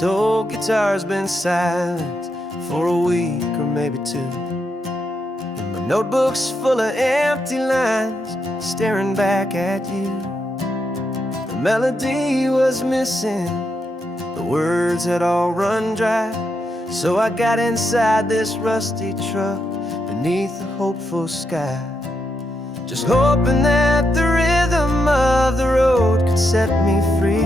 This old guitar's been silent for a week or maybe two, and my notebook's full of empty lines staring back at you. The melody was missing, the words had all run dry, so I got inside this rusty truck beneath a hopeful sky, just hoping that the rhythm of the road could set me free,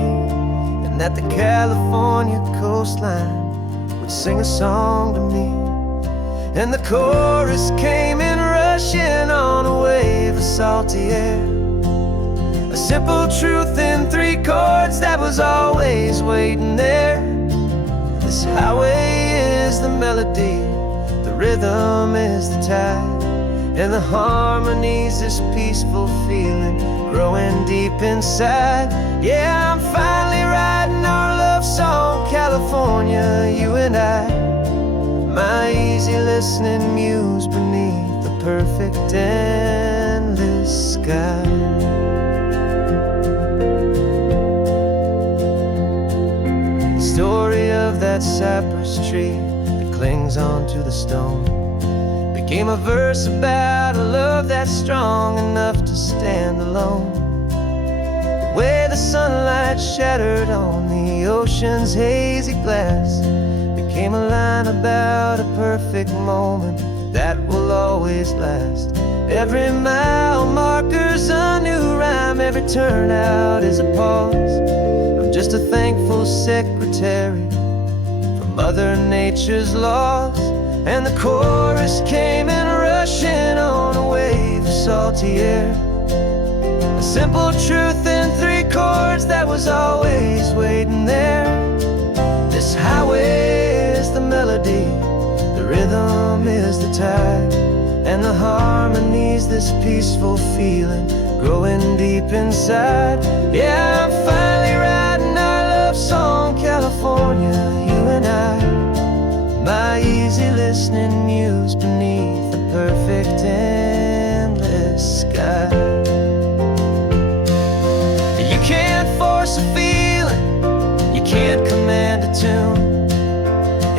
and that the California coastline would sing a song to me. And the chorus came in rushing on a wave of salty air, a simple truth in 3 chords that was always waiting there. This highway is the melody, the rhythm is the tide, and the harmony's this peaceful feeling growing deep inside. Yeah, I'm finally writing our love song, California, you and I, my easy listening muse beneath the perfect endless sky. Story of that cypress tree that clings onto the stone became a verse about a love that's strong enough to stand alone. The way the sunlight shattered on the ocean's hazy glass became a line about a perfect moment that will always last. Every mile marker's a new rhyme, every turnout is a pause. I'm just a thankful secretary for Mother Nature's laws. And the chorus came in rushing on a wave of salty air, a simple truth in 3 chords that was always waiting there. This highway is the melody, the rhythm is the tide, and the harmony's this peaceful feeling growing deep inside. Yeah, I'm finally writing our love song, California, you and I, my easy listening muse beneath the perfect endless sky. You can't force a feeling, you can't command a tune.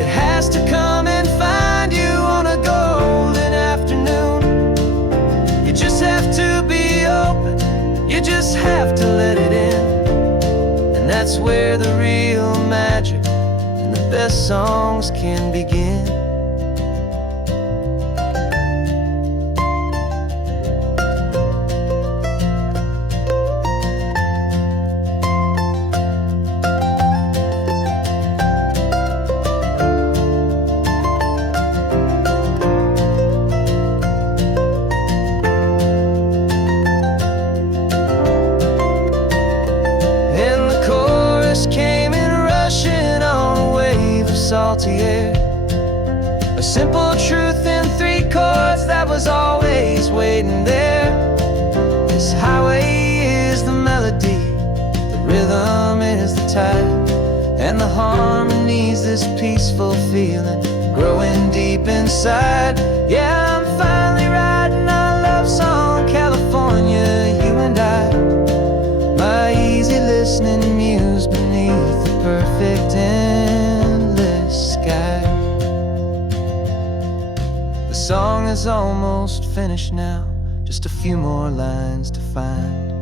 It has to come and find you on a golden afternoon. You just have to be open, you just have to let it in, and that's where the real magic, the best songs can begin. And the chorus came in rushing on a wave of salty air, a simple truth in 3 chords that was always waiting there. This highway is the melody, the rhythm is the tide, and the harmony's this peaceful feeling growing deep inside. Yeah, I'm finally writing our love song, California, you and I, my easy listening muse beneath the perfect endless sky. The song is almost finished now, just a few more lines to find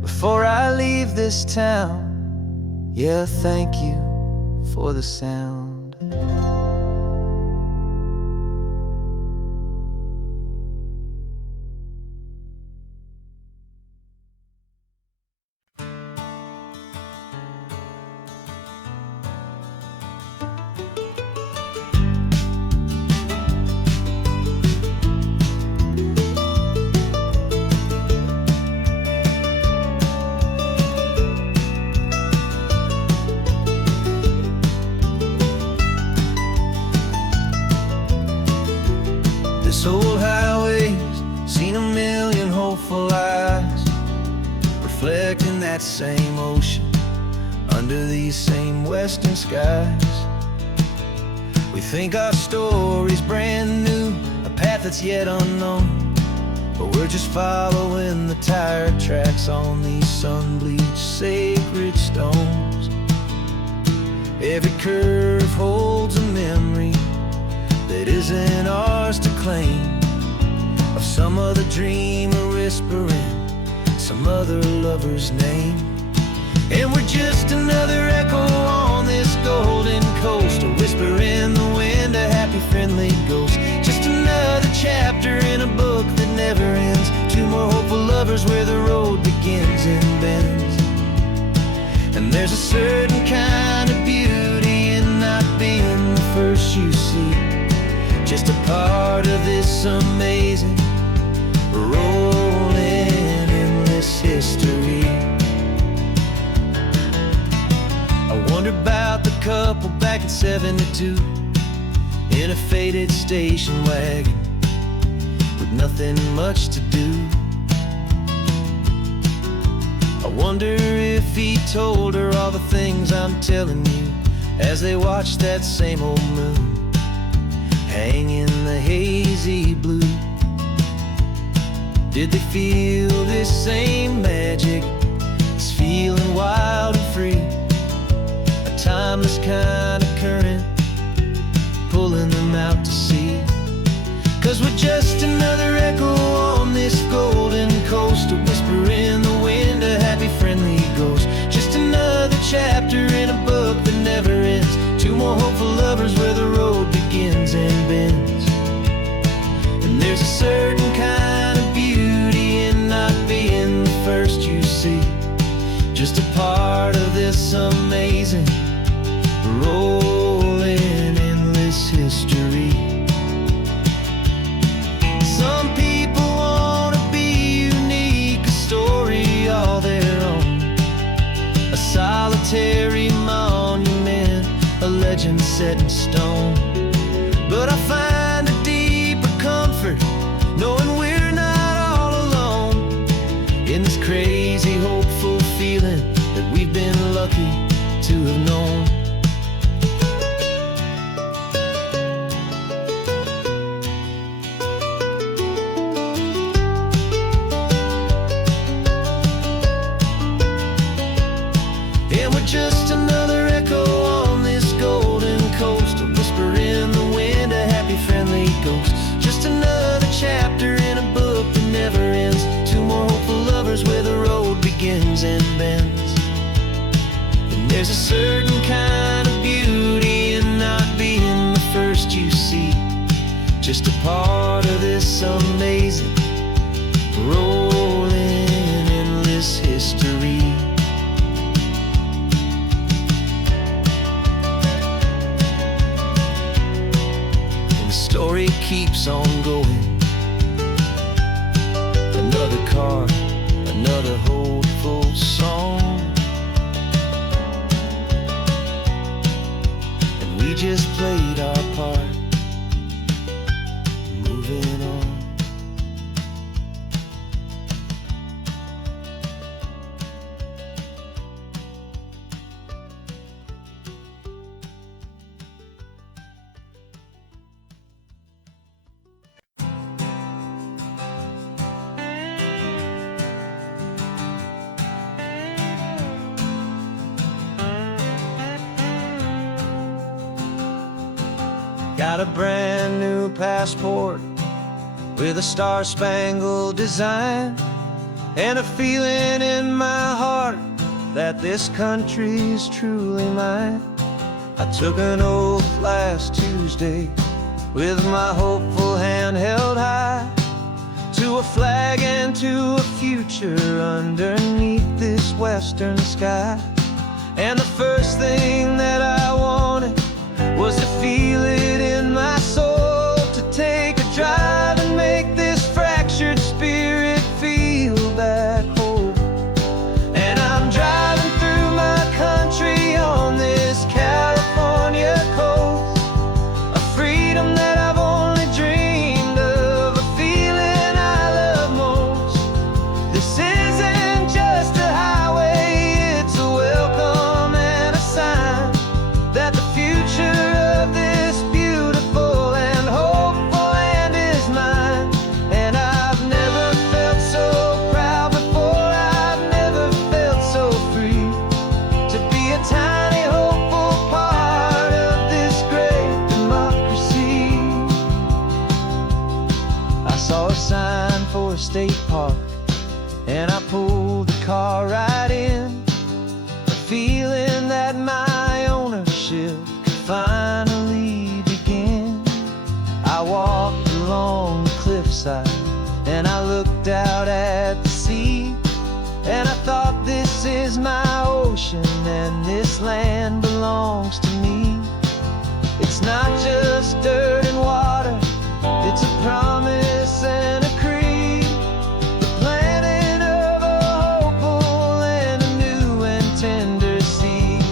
before I leave this town. Yeah, thank you for the sound. This old highway's seen a million hopeful eyes, reflecting that same ocean under these same western skies. We think our story's brand new, a path that's yet unknown, but we're just following the tire tracks on these sun-bleached sacred stones. Every curve holds a memory that isn't ours to claim, of some other dreamer whispering some other lover's name. And we're just another echo on this golden coast, a whisper in the wind, a happy friendly ghost. Just another chapter in a book that never ends. Two more hopeful lovers where the road begins and bends. And there's a certain kind of beauty in not being the first you see, just a part of this amazing rolling endless history. I wonder about the couple back in '72 in a faded station wagon with nothing much to do. I wonder if he told her all the things I'm telling you as they watched that same old moon hang in the hazy blue. Did they feel this same magic, this feeling wild and free, a timeless kind of current pulling them out to sea? 'Cause we're just another echo on this golden coast, a whisper in the wind, a happy friendly ghost. Just another chapter in a book that never ends. Two more hopeful lovers where the road begins and bends. And there's a certain kind of beauty in not being the first you see, just a part of this amazing rolling endless history. Some people want to be unique, a story all their own, a solitary monument, a legend set in stone. But I find a deeper comfort knowing we're not all alone in this crazy hopeful feeling that we've been lucky to have known. And we're just another echo on this golden coast, a whisper in the wind, a happy friendly ghost. Just another chapter in a book that never ends. Two more hopeful lovers where the road begins and bends. And there's a certain kind of beauty in not being the first you see, just a part of this amazing rolling endless history. Story keeps on going. Another card, another hopeful song, and we just played our part, moving on. Got a brand new passport with a star-spangled design, and a feeling in my heart that this country's truly mine. I took an oath last Tuesday with my hopeful hand held high, to a flag and to a future underneath this western sky. And the first thing that I wanted was to feel it in my soul, to take a drive and make this fractured spirit feel back home. And I'm driving through my country on this California coast, a freedom that I've only dreamed of, a feeling I love most. This isn't just a highway, it's a welcome and a sign that the future of this State Park, and I pulled the car right in, the feeling that my ownership could finally begin. I walked along the cliffside and I looked out at the sea, and I thought, this is my ocean and this land belongs to me. It's not just dirt and water, it's a promise and a creed, the planting of a hopeful and a new and tender seed.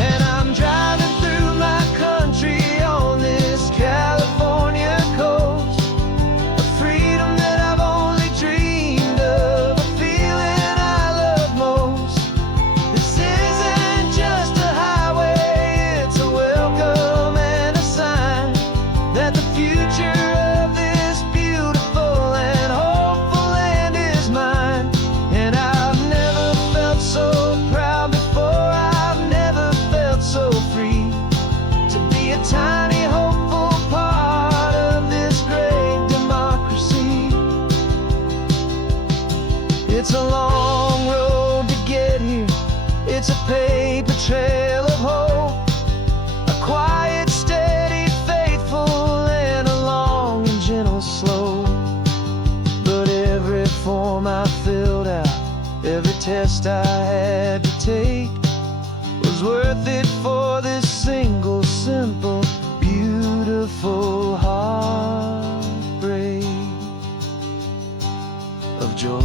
And I'm driving through my country on this California coast, a freedom that I've only dreamed of, a feeling I love most. This isn't just a highway, it's a welcome and a sign that the future of this beautiful and hopeful land is mine. And I've never felt so proud before, I've never felt so free to be a tiny hopeful part of this great democracy. It's a long road to get here, it's a paper trail of hope, a quiet, steady, faithful, and a long and gentle slope. But every form I filled out, every test I had to take, was worth it for this single, simple, beautiful heartbreak of joy.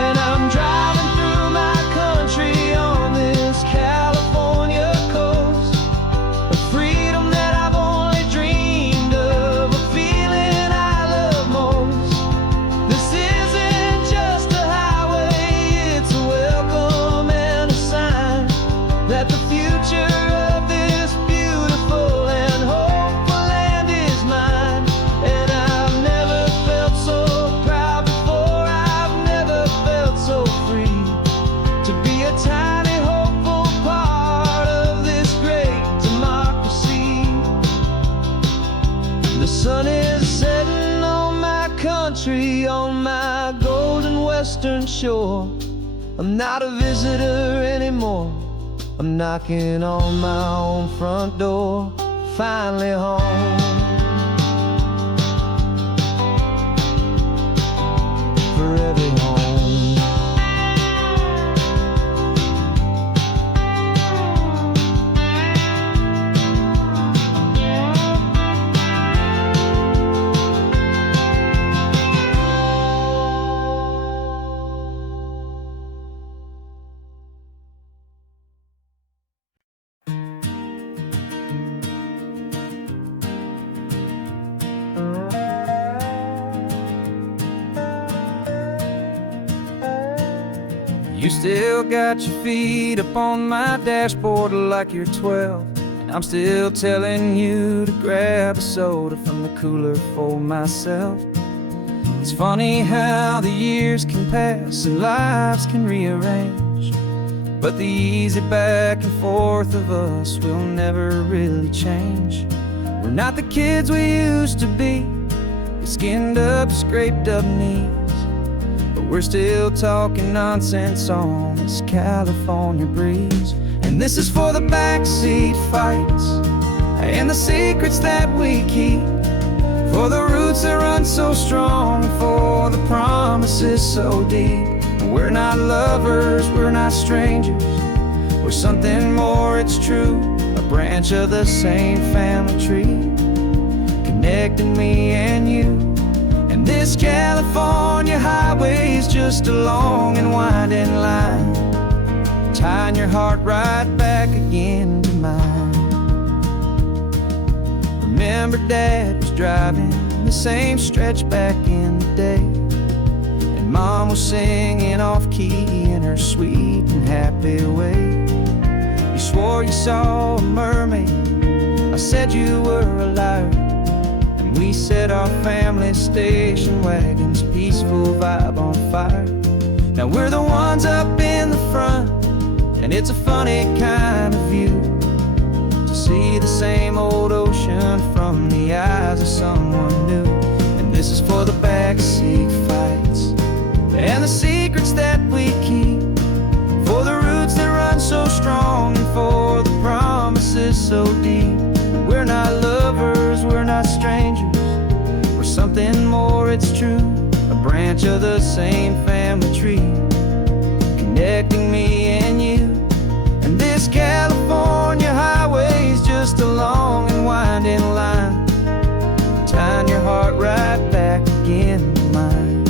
And I'm driving through my country on this California coast, a freedom that I've only dreamed of, a feeling I love most. This isn't just a highway, it's a welcome and a sign that the future of this beautiful and hopeful land is mine. And I've never felt so proud before, I've never felt so free to be a tiny hopeful part of this great democracy. The sun is setting on my country, on my golden western shore. I'm not a visitor anymore, I'm knocking on my own front door, finally home. For every home. You still got your feet up on my dashboard like you're 12, and I'm still telling you to grab a soda from the cooler for myself. It's funny how the years can pass and lives can rearrange, but the easy back and forth of us will never really change. We're not the kids we used to be, with skinned up, scraped up knees, but we're still talking nonsense on this California breeze. And this is for the backseat fights and the secrets that we keep, for the roots that run so strong, for the promises so deep. We're not lovers, we're not strangers, we're something more, it's true, a branch of the same family tree, connecting me and you. And this California highway is just a long and winding line, tying your heart right back again to mine. Remember Dad was driving the same stretch back in the day, and Mom was singing off-key in her sweet and happy way. You swore you saw a mermaid, I said you were a liar, and we set our family station wagon's peaceful vibe on fire. Now we're the ones up in the front, it's a funny kind of view to see the same old ocean from the eyes of someone new. And this is for the backseat fights and the secrets that we keep, for the roots that run so strong and for the promises so deep. We're not lovers, we're not strangers, we're something more, it's true. A branch of the same family tree, connecting me and you. And this California highway's just a long and winding line, tying your heart right back again to mine.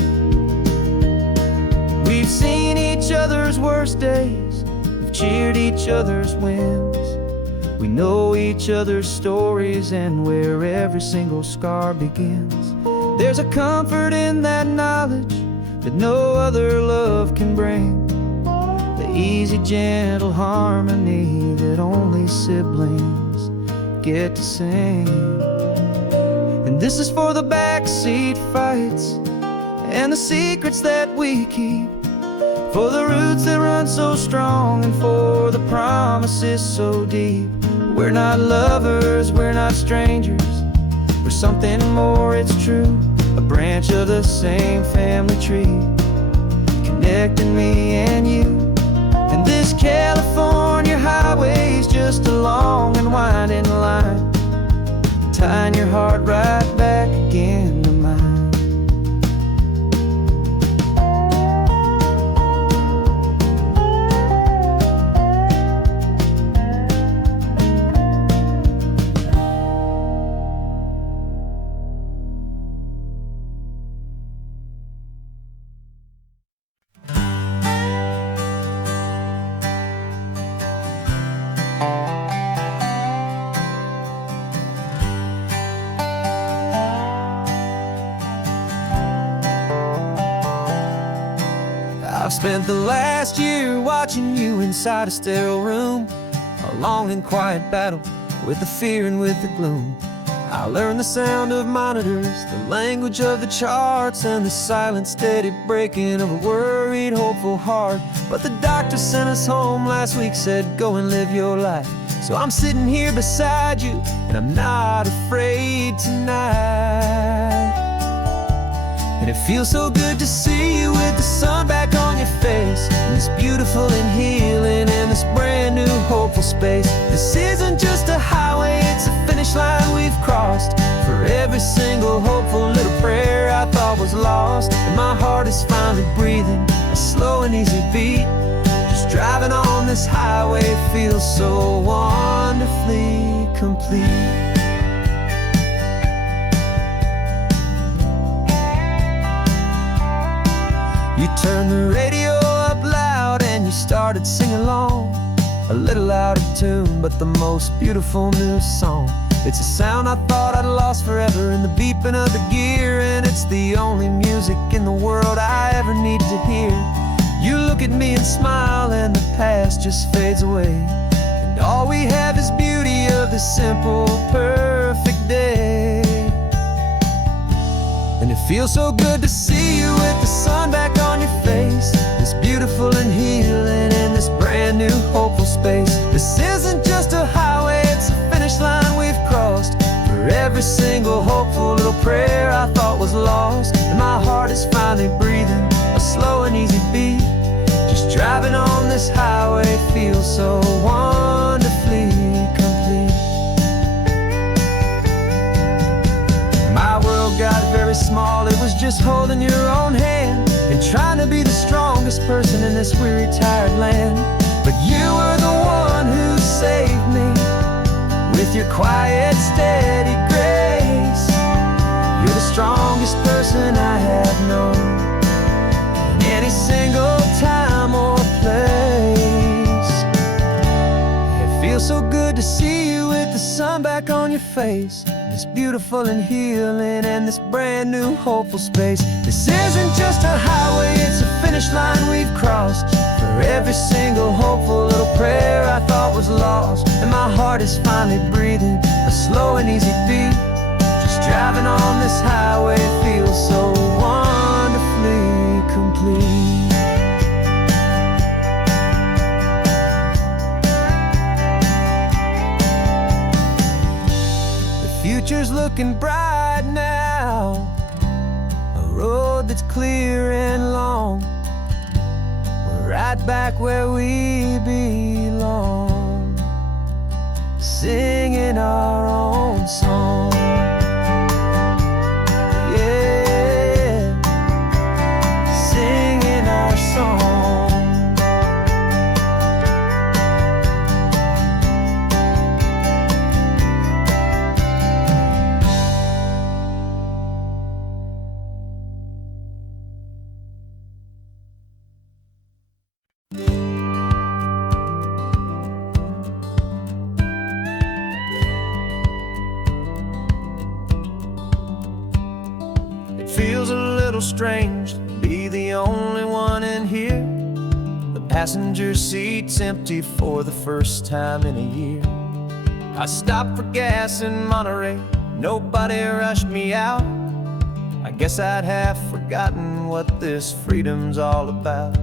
We've seen each other's worst days, we've cheered each other's wins. We know each other's stories and where every single scar begins. There's a comfort in that knowledge that no other love can bring, the easy, gentle harmony that only siblings get to sing. And this is for the backseat fights and the secrets that we keep, for the roots that run so strong and for the promises so deep. We're not lovers, we're not strangers, we're something more, it's true. A branch of the same family tree, connecting me and you. And this California highway's just a long and winding line, tying your heart right back again to mine. I've spent the last year watching you inside a sterile room, a long and quiet battle with the fear and with the gloom. I learned the sound of monitors, the language of the charts, and the silent, steady breaking of a worried, hopeful heart. But the doctor sent us home last week, said go and live your life. So I'm sitting here beside you, and I'm not afraid tonight. And it feels so good to see you with the sun back on your face, and this beautiful and healing in this brand new hopeful space. This isn't just a highway, it's a finish line we've crossed. For every single hopeful little prayer I thought was lost, and my heart is finally breathing a slow and easy beat. Just driving on this highway feels so wonderfully complete. You turned the radio up loud and you started singing along, a little out of tune, but the most beautiful new song. It's a sound I thought I'd lost forever in the beeping of the gear, and it's the only music in the world I ever need to hear. You look at me and smile and the past just fades away, and all we have is beauty of this simple, perfect day. And it feels so good to see you with the sun back on your face, this beautiful and healing in this brand new hopeful space. This isn't just a highway, it's a finish line we've crossed. For every single hopeful little prayer I thought was lost, and my heart is finally breathing a slow and easy beat. Just driving on this highway feels so wonderfully complete. My world got very small, it was just holding your own hand and trying to be the strongest person in this weary, tired land. But you were the one who saved me with your quiet, steady grace. You're the strongest person I have known in any single time or place. It feels so good to see you with the sun back on your face, this beautiful and healing and this brand new hopeful space. This isn't just a highway, it's a finish line we've crossed. For every single hopeful little prayer I thought was lost, and my heart is finally breathing a slow and easy beat. Just driving on this highway feels so wonderfully complete. looking bright now, a road that's clear and long. We're right back where we belong, singing our own song. Yeah, singing our song. Feels a little strange to be the only one in here. The passenger seat's empty for the first time in a year. I stopped for gas in Monterey, nobody rushed me out. I guess I'd have forgotten what this freedom's all about.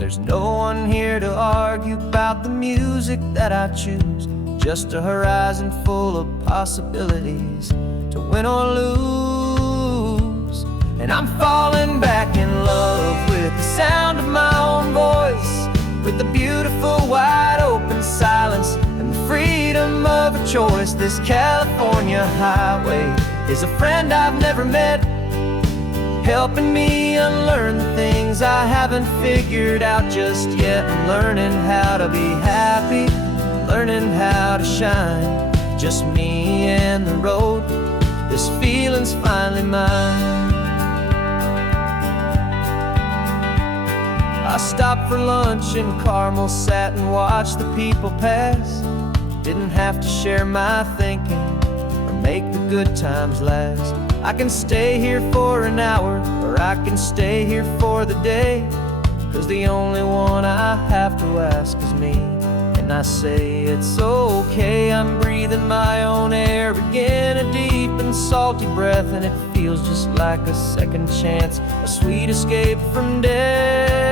There's no one here to argue about the music that I choose, just a horizon full of possibilities to win or lose. And I'm falling back in love with the sound of my own voice, with the beautiful wide open silence and the freedom of a choice. This California highway is a friend I've never met, helping me unlearn the things I haven't figured out just yet. I'm learning how to be happy, learning how to shine, just me and the road. This feeling's finally mine. I stopped for lunch in Carmel, sat and watched the people pass. Didn't have to share my thinking or make the good times last. I can stay here for an hour, or I can stay here for the day, 'cause the only one I have to ask is me. And I say it's okay, I'm breathing my own air again, a deep and salty breath, and it feels just like a second chance, a sweet escape from death.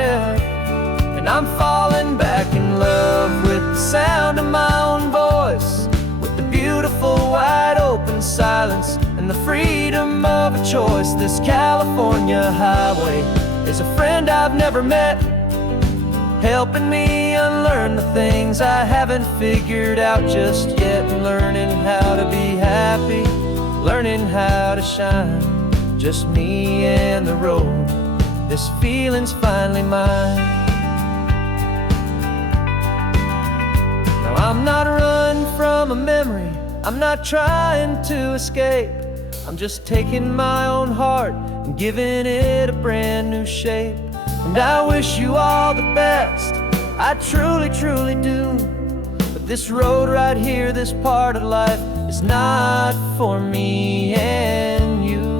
And I'm falling back in love with the sound of my own voice, with the beautiful wide open silence and the freedom of a choice. This California highway is a friend I've never met, helping me unlearn the things I haven't figured out just yet. Learning how to be happy, learning how to shine, just me and the road. This feeling's finally mine. Now I'm not running from a memory, I'm not trying to escape. I'm just taking my own heart and giving it a brand new shape. And I wish you all the best, I truly, truly do. But this road right here, this part of life, is not for me and you.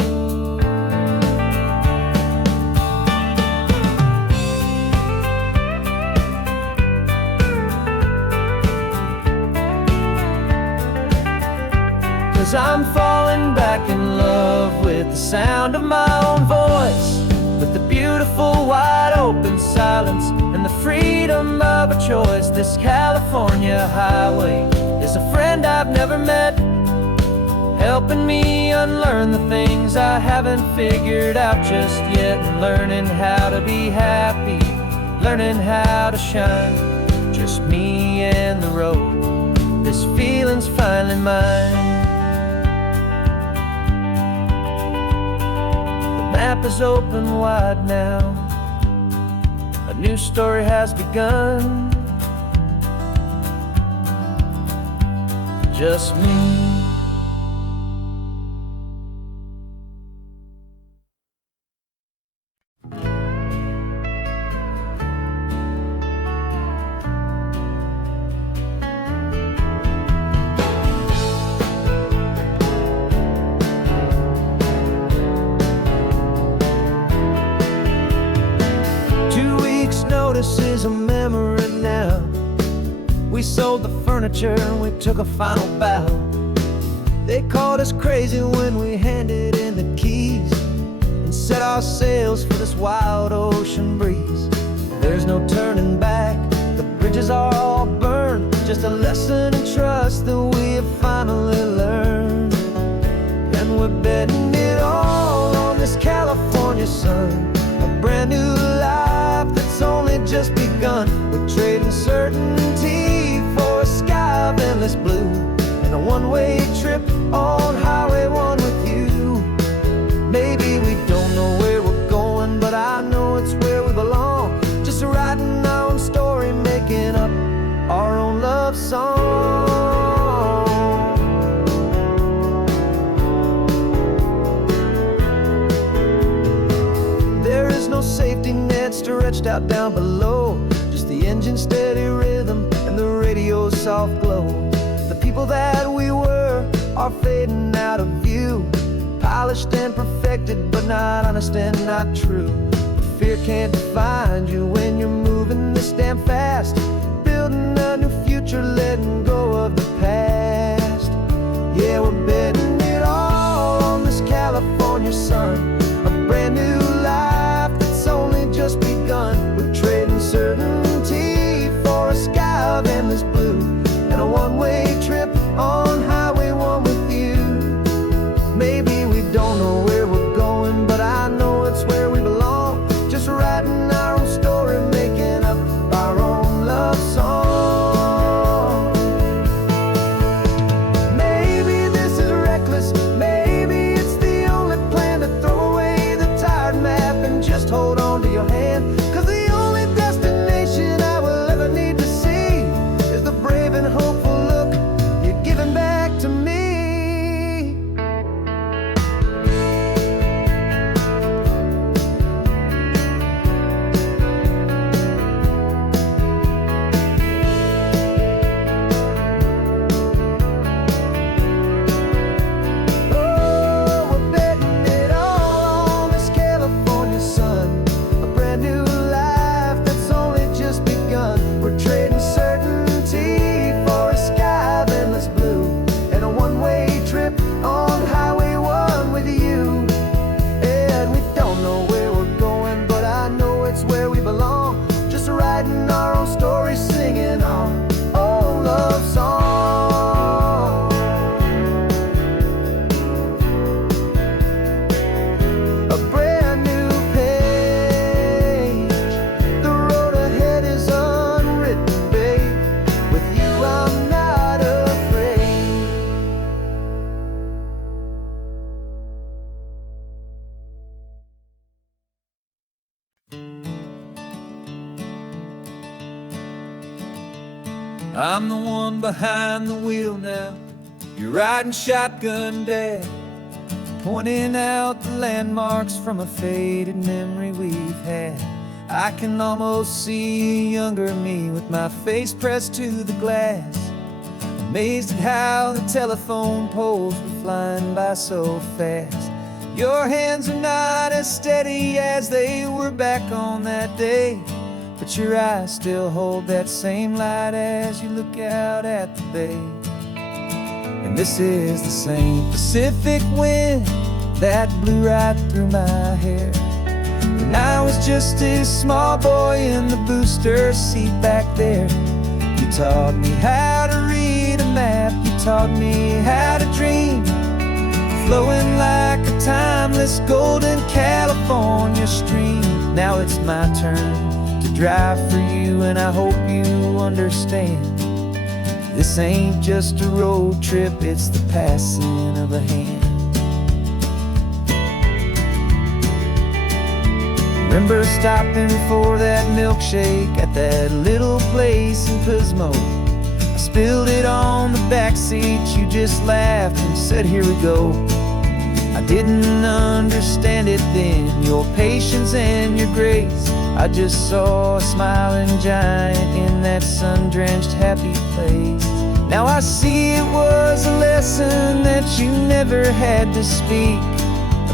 'Cause I'm falling back in love with the sound of my own voice, with the beautiful wide open silence and the freedom of a choice. This California highway is a friend I've never met, helping me unlearn the things I haven't figured out just yet. And learning how to be happy, learning how to shine, just me and the road. This feeling's finally mine. The map is open wide now, a new story has begun, just me. 2 weeks' notice is a memory now. We sold the furniture and we took a final bow. They called us crazy when we handed in the keys and set our sails for this wild ocean breeze. There's no turning back, the bridges are all burned, just a lesson in trust that we have finally learned. and we're betting it all on this California sun. A brand new life that's only just begun. We're trading certainty for a sky of endless blue, and a one-way trip on Highway 1 with you. Maybe we don't know where we're going, but I know it's where we belong. Just writing our own story, making up our own love song. There is no safety net stretched out down below, just the engine's steady rhythm and the radio's soft glow. The people that we were are fading out of view, polished and perfected, but not honest and not true. Fear can't find you when you're moving this damn fast, building a new future, letting go of the past. Yeah, we're betting it all on this California sun. A brand new life that's only just begun. We're trading certainty for a sky of endless blue, and a one-way trip on Highway 1 with you. Maybe we don't know where we're going, but I know it's where we belong. Just writing our own story, making up our own love song. Maybe this is reckless, maybe it's the only plan to throw away the tired map and just hold on to your hand. 'Cause the only destination I will ever need to see is the brave and hopeful look you're giving back to me. Writing our own story, singing our own love song. A brand new page, the road ahead is unwritten, babe. With you I'm not afraid. I'm the one behind the wheel now. You're riding shotgun, Dad, pointing out the landmarks from a faded memory we've had. I can almost see a younger me with my face pressed to the glass, amazed at how the telephone poles were flying by so fast. Your hands are not as steady as they were back on that day, but your eyes still hold that same light as you look out at the bay. And this is the same Pacific wind that blew right through my hair when I was just a small boy in the booster seat back there. You taught me how to read a map, you taught me how to dream, flowing like a timeless golden California stream. Now it's my turn to drive for you, and I hope you understand. This ain't just a road trip, it's the passing of a hand. Remember stopping for that milkshake at that little place in Pismo? I spilled it on the back seat, you just laughed and said, here we go. I didn't understand it then, your patience and your grace. I just saw a smiling giant in that sun-drenched happy place. Now I see it was a lesson that you never had to speak,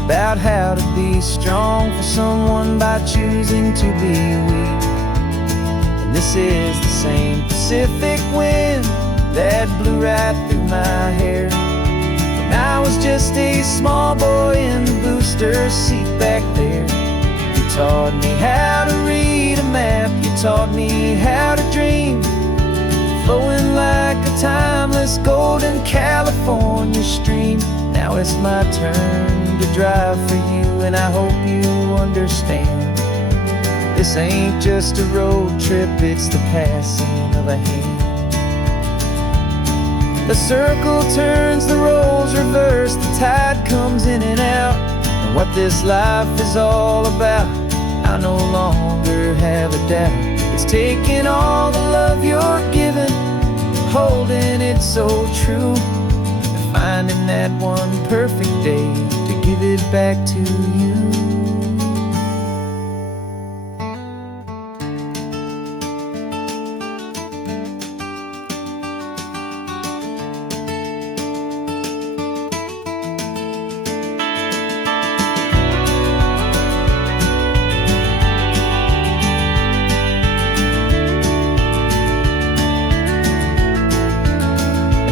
about how to be strong for someone by choosing to be weak. And this is the same Pacific wind that blew right through my hair when I was just a small boy in the booster seat back there. You taught me how to read a map, you taught me how to dream, flowing like a timeless golden California stream. Now it's my turn to drive for you, and I hope you understand. This ain't just a road trip, it's the passing of a hand. The circle turns, the roles reverse, the tide comes in and out. And what this life is all about, I no longer have a doubt. It's taking all the love you're giving, holding it so true, and finding that one perfect day to give it back to you.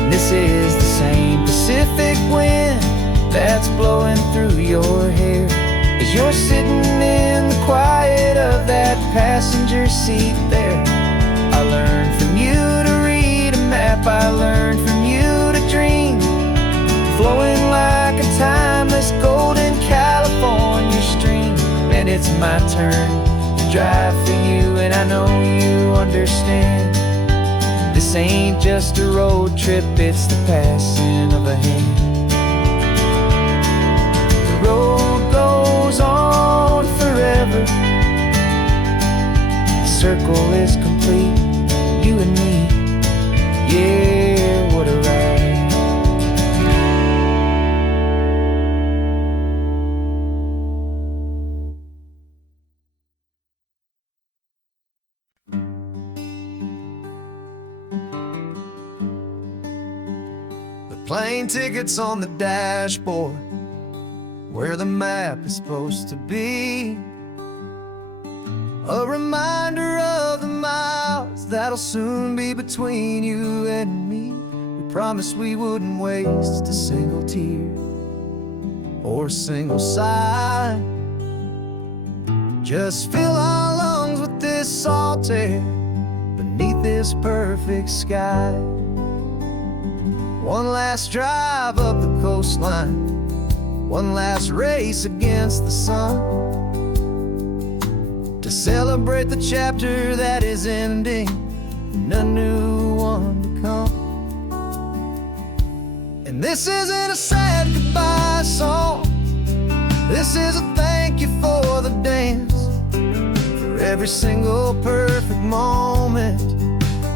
This is the same Pacific wind that's blowing through your hair as you're sitting in the quiet of that passenger seat there. I learned from you to read a map, I learned from you to dream, flowing like a timeless golden California stream. And it's my turn to drive for you, and I know you understand. This ain't just a road trip, it's the passing of a hand. The road goes on forever. The circle is complete, you and me. Yeah, what a ride. Plane tickets on the dashboard, where the map is supposed to be. A reminder of the miles that'll soon be between you and me. We promised we wouldn't waste a single tear or a single sigh. Just fill our lungs with this salt air beneath this perfect sky. One last drive up the coastline, one last race against the sun, to celebrate the chapter that is ending and a new one to come. And this isn't a sad goodbye song, this is a thank you for the dance, for every single perfect moment,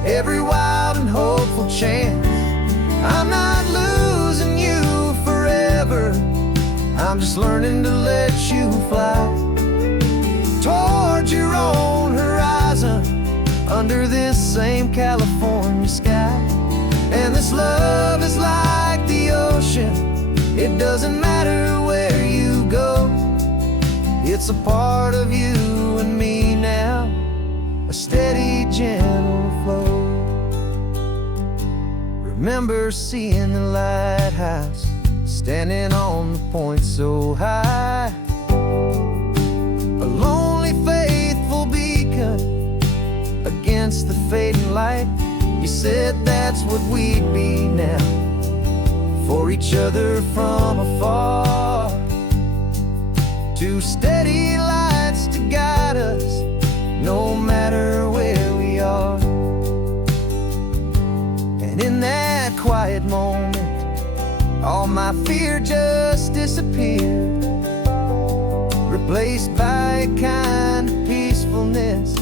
every wild and hopeful chance. I'm not losing you forever, I'm just learning to let you fly towards your own horizon, under this same California sky. And this love is like the ocean, it doesn't matter where you go, it's a part of you and me now, a steady, gentle flow. Remember seeing the lighthouse, standing on the point so high, a lonely, faithful beacon against the fading light. You said that's what we'd be now, for each other from afar. Two steady lights to guide us, no matter where we are. And in that quiet moment, all my fear just disappeared, replaced by a kind of peacefulness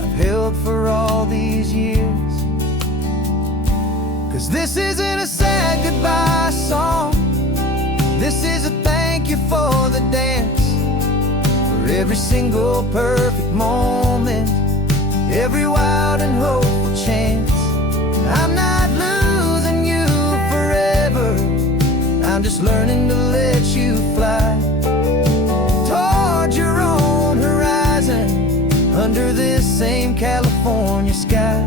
I've held for all these years. 'Cause this isn't a sad goodbye song, this is a thank you for the dance, for every single perfect moment, every wild and hopeful chance. I'm not losing you forever, I'm just learning to let you fly towards your own horizon, under this same California sky.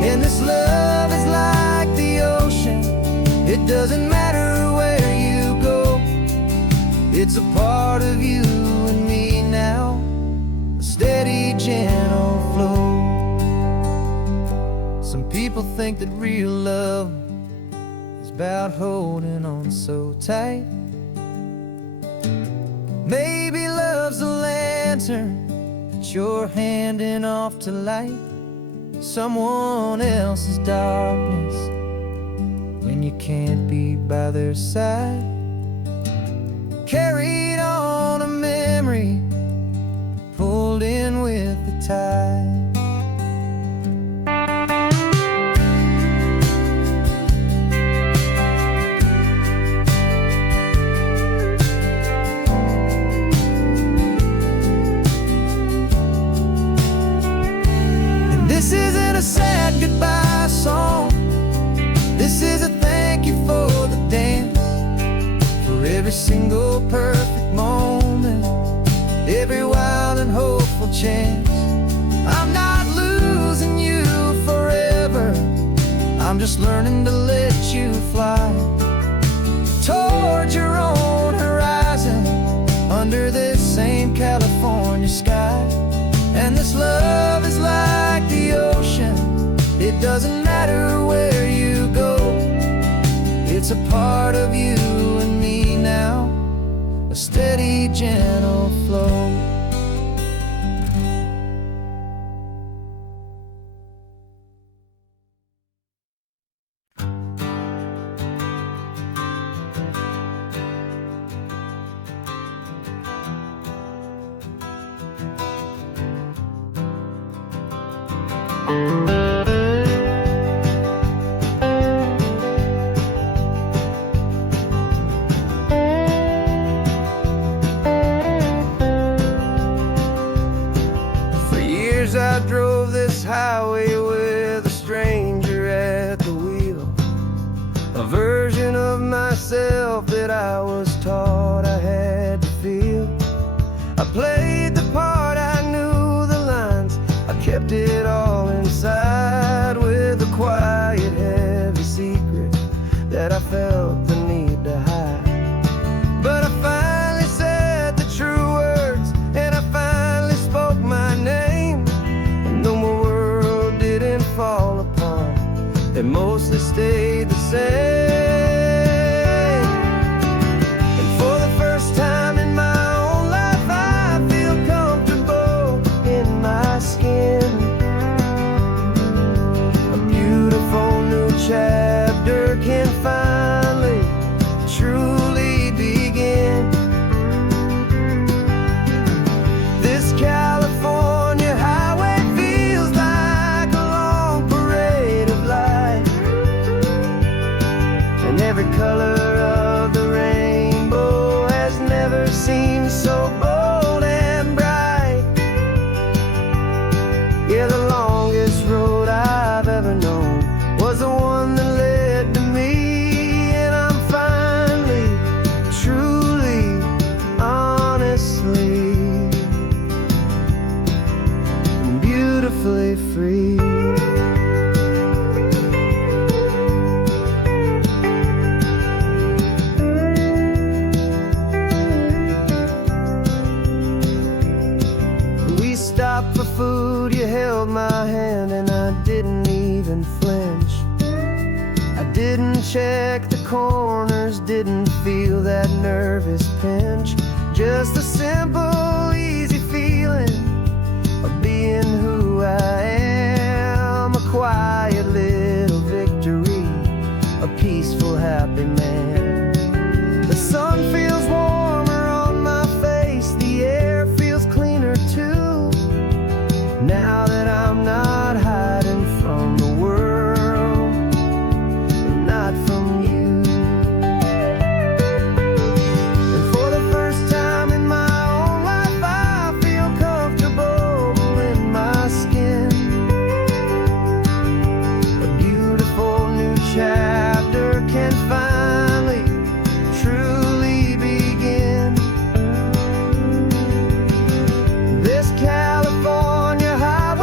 And this love is like the ocean, it doesn't matter where you go, it's a part of you and me now, a steady, gentle flow. Some people people think that real love is about holding on so tight. Maybe love's a lantern that you're handing off to light someone else's darkness when you can't be by their side. Carried on a memory, pulled in with the tide. This isn't a sad goodbye song. This is a thank you for the dance, for every single perfect moment, every wild and hopeful chance. I'm not losing you forever, I'm just learning to let you fly toward your own horizon, under this same California sky. And this love is like the ocean, it doesn't matter where you go. It's a part of you and me now, a steady, gentle flow. For years I drove this highway with a stranger at the wheel, a version of myself that I was taught I had to feel. I played the part, I knew the lines, I kept it all inside, with a quiet, heavy secret that I felt the need to hide. But I finally said the true words, and I finally spoke my name. And though my world didn't fall apart, it mostly stayed the same. And for the first time in my own life, I feel comfortable in my skin. A beautiful new chapter can finally truly begin. This California highway feels like a long parade of light, and every color of the rainbow has never seemed so bold and bright. Yeah, the longest road I've ever known was the one that led to me, and I'm finally, truly, honestly, and beautifully free. We stopped for food, you held my hand, and I didn't even flinch. I didn't check the corners, didn't feel that nervous pinch. Just a simple, easy feeling of being who I am. A quiet little victory, a peaceful, happy man. The sun feels warmer on my face, the air feels cleaner too, now that I'm not hiding from the world, and not from you. And for the first time in my own life, I feel comfortable in my skin. A beautiful new chapter can finally truly begin. This California highway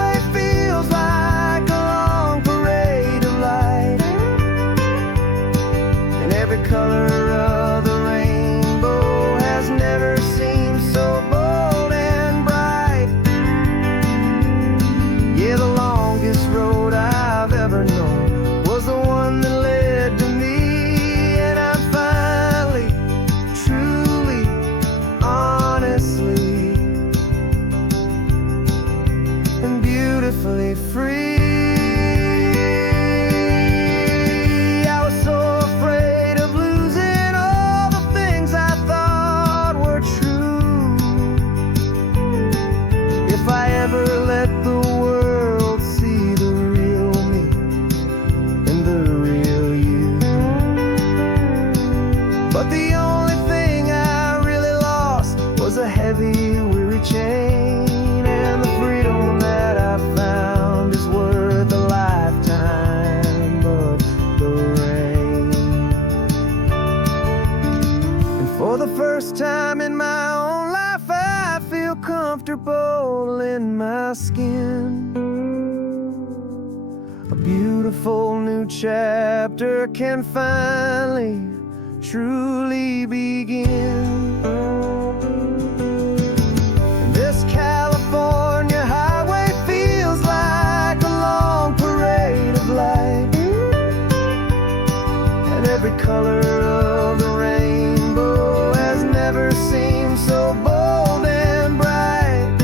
beautifully free. I was so afraid of losing all the things I thought were true. If I ever let the world see the real me and the real you. But the only thing I really lost was a heavy, weary chain, and the freedom that I found is worth a lifetime of the rain. And for the first time in my own life, I feel comfortable in my skin. A beautiful new chapter can finally, truly begin. And this California highway feels like a long parade of light, and every color of the rainbow has never seemed so bold and bright.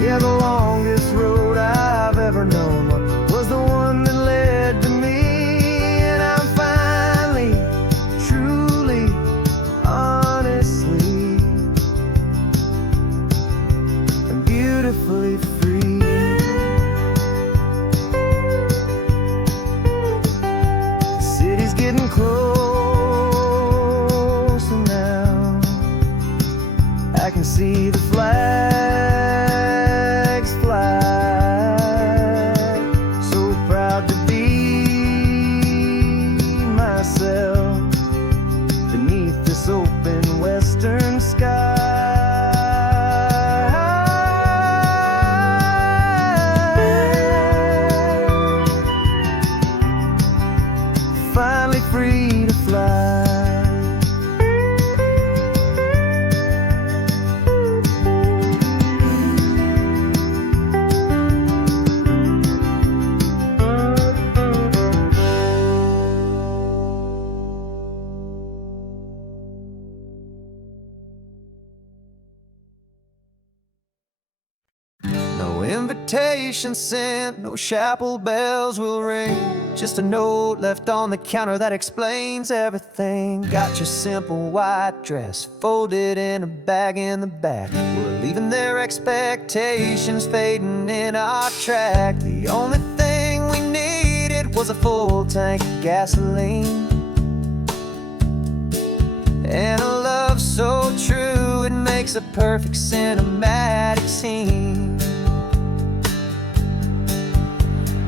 Yeah, the longest road I've ever known was the one that led to me, and I'm finally, truly, honestly, and beautifully free. The city's getting closer now. I can see the flags fly. So proud to be myself beneath this open western sky. Finally free to fly. No invitation sent, no chapel bells will ring. Just a note left on the counter that explains everything. Got your simple white dress folded in a bag in the back. We're leaving their expectations fading in our track. The only thing we needed was a full tank of gasoline, and a love so true it makes a perfect cinematic scene.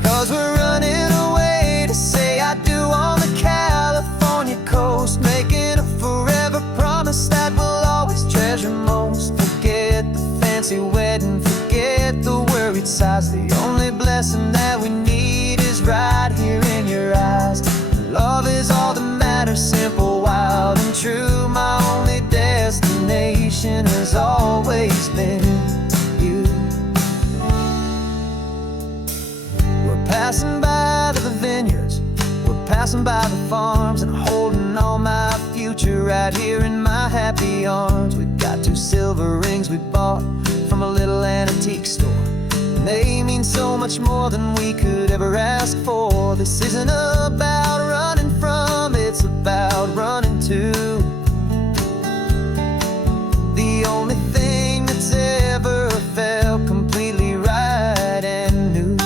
'Cause we're running away to say I do on the California coast, making a forever promise that we'll always treasure most. Forget the fancy wedding, forget the worried sighs. The only blessing that we need is right here in your eyes. Love is all that matters, simple, wild, and true. My only destination has always been you. We're passing by the vineyards, we're passing by the farms, and holding all my future right here in my happy arms. We've got 2 silver rings we bought from a little antique store, and they mean so much more than we could ever ask for. This isn't about running from, it's about running to. The only thing that's ever felt completely right and new.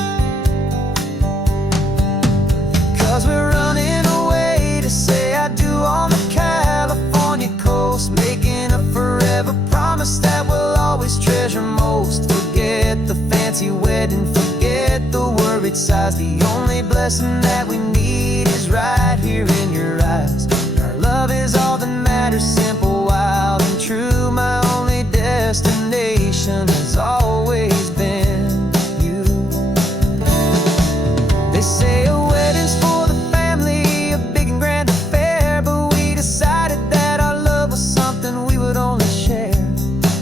'Cause we're running away to say I do on the California coast, making a forever promise that we'll always treasure most. Forget the fancy wedding, forget the worried sighs. The only blessing that we need is right here in your eyes. Our love is all that matters, simple, wild, and true. My only destination has always been you. They say a wedding's for the family, a big and grand affair, but we decided that our love was something we would only share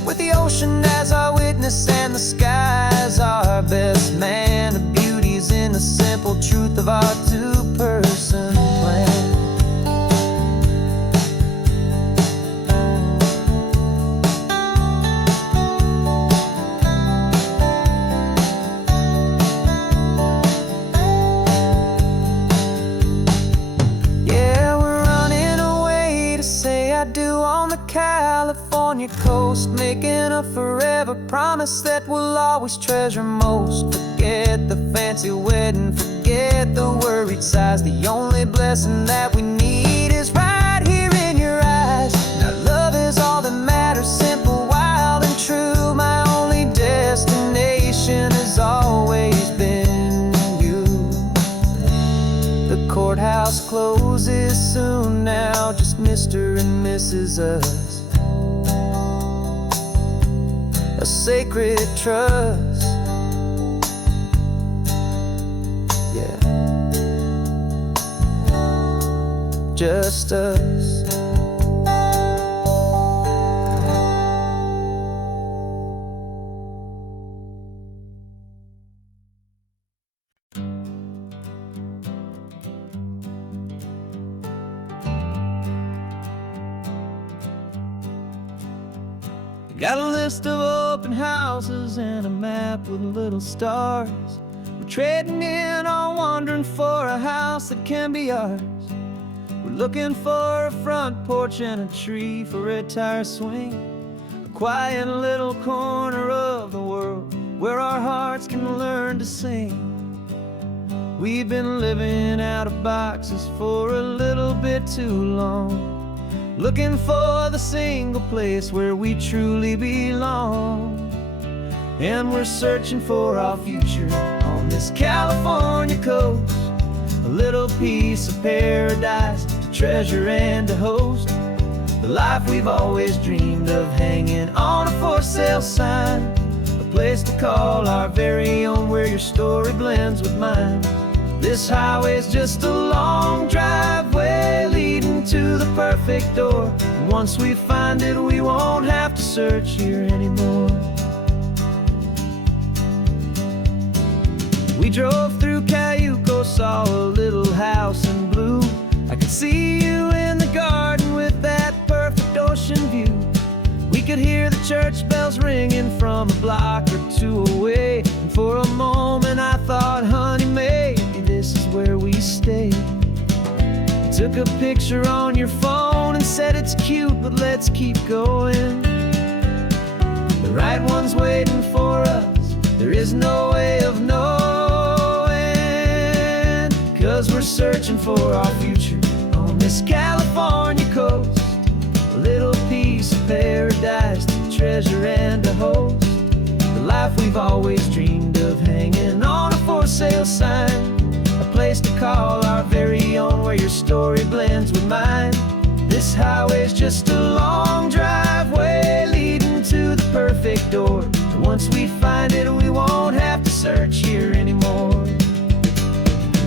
with the ocean as our witness and the sky as our best man. The beauty's in the simple truth of our 2-person plan. coast, making a forever promise that we'll always treasure most. Forget the fancy wedding, forget the worried sighs. The only blessing that we need is right here in your eyes. Now love is all that matters, simple, wild, and true. My only destination has always been you. The courthouse closes soon now, just Mr. and Mrs. Us. A sacred trust, yeah, just us. Got a list of open houses and a map with little stars. We're trading in or wandering for a house that can be ours. We're looking for a front porch and a tree for a tire swing. A quiet little corner of the world where our hearts can learn to sing. We've been living out of boxes for a little bit too long, looking for the single place where we truly belong. And we're searching for our future on this California coast, a little piece of paradise to treasure and to host. The life we've always dreamed of, hanging on a for sale sign, a place to call our very own, where your story blends with mine. This highway's just a long driveway leading to the perfect door. And once we find it, we won't have to search here anymore. We drove through Cayuco, saw a little house in blue. I could see you in the garden with that perfect ocean view. We could hear the church bells ringing from a block or two away. And for a moment I thought, honey, maybe this is where we stay. You took a picture on your phone and said it's cute, but let's keep going. The right one's waiting for us, there is no way of knowing. 'Cause we're searching for our future on this California coast, a little piece of paradise to treasure and to host. The life we've always dreamed of, hanging on a for sale sign, a place to call our very own, where your story blends with mine. This highway's just a long driveway leading to the perfect door. And once we find it, we won't have to search here anymore.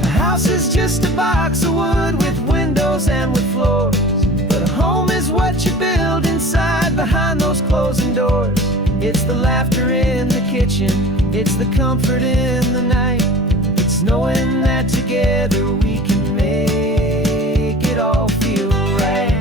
A house is just a box of wood with windows and with floors, but a home is what you build inside behind those closing doors. It's the laughter in the kitchen, it's the comfort in the night. It's knowing that together we can make it all feel right.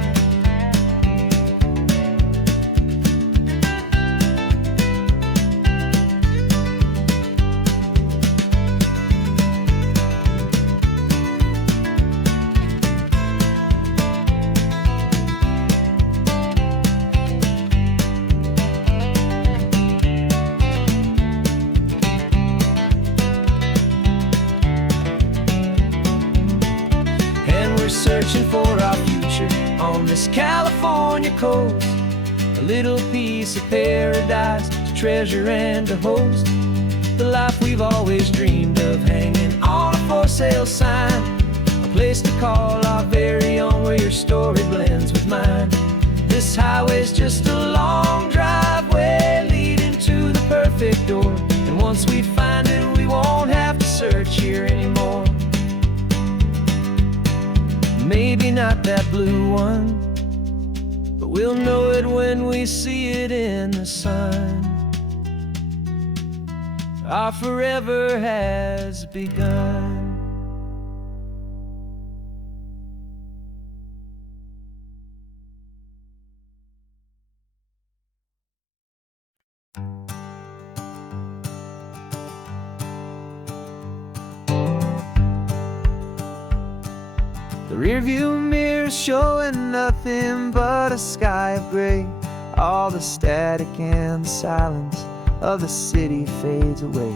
Searching for our future on this California coast, a little piece of paradise to treasure and to host. The life we've always dreamed of, hanging on a for sale sign, a place to call our very own, where your story blends with mine. This highway's just a long driveway leading to the perfect door. And once we find it, we won't have to search here anymore. Maybe not that blue one, but we'll know it when we see it in the sun. Our forever has begun. The rearview mirror's showing nothing but a sky of gray. all the static and the silence of the city fades away.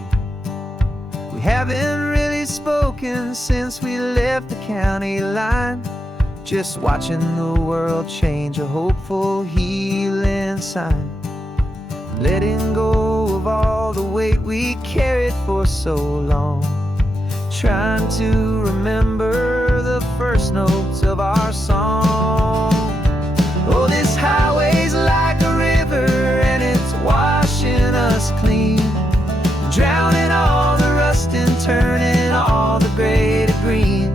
We haven't really spoken since we left the county line, just watching the world change, a hopeful healing sign. Letting go of all the weight we carried for so long, trying to remember the first notes of our song. Oh, this highway's like a river and it's washing us clean, drowning all the rust and turning all the gray to green.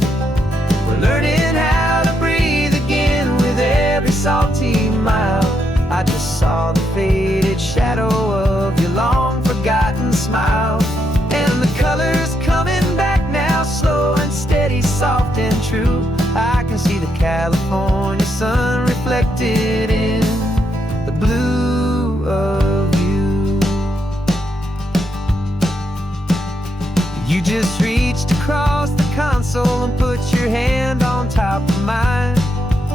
We're learning how to breathe again with every salty mile. I just saw the faded shadow of your long forgotten smile, and the colors coming back now, slow and steady, soft and true. I can see the California sun reflected in the blue of you. You just reached across the console and put your hand on top of mine.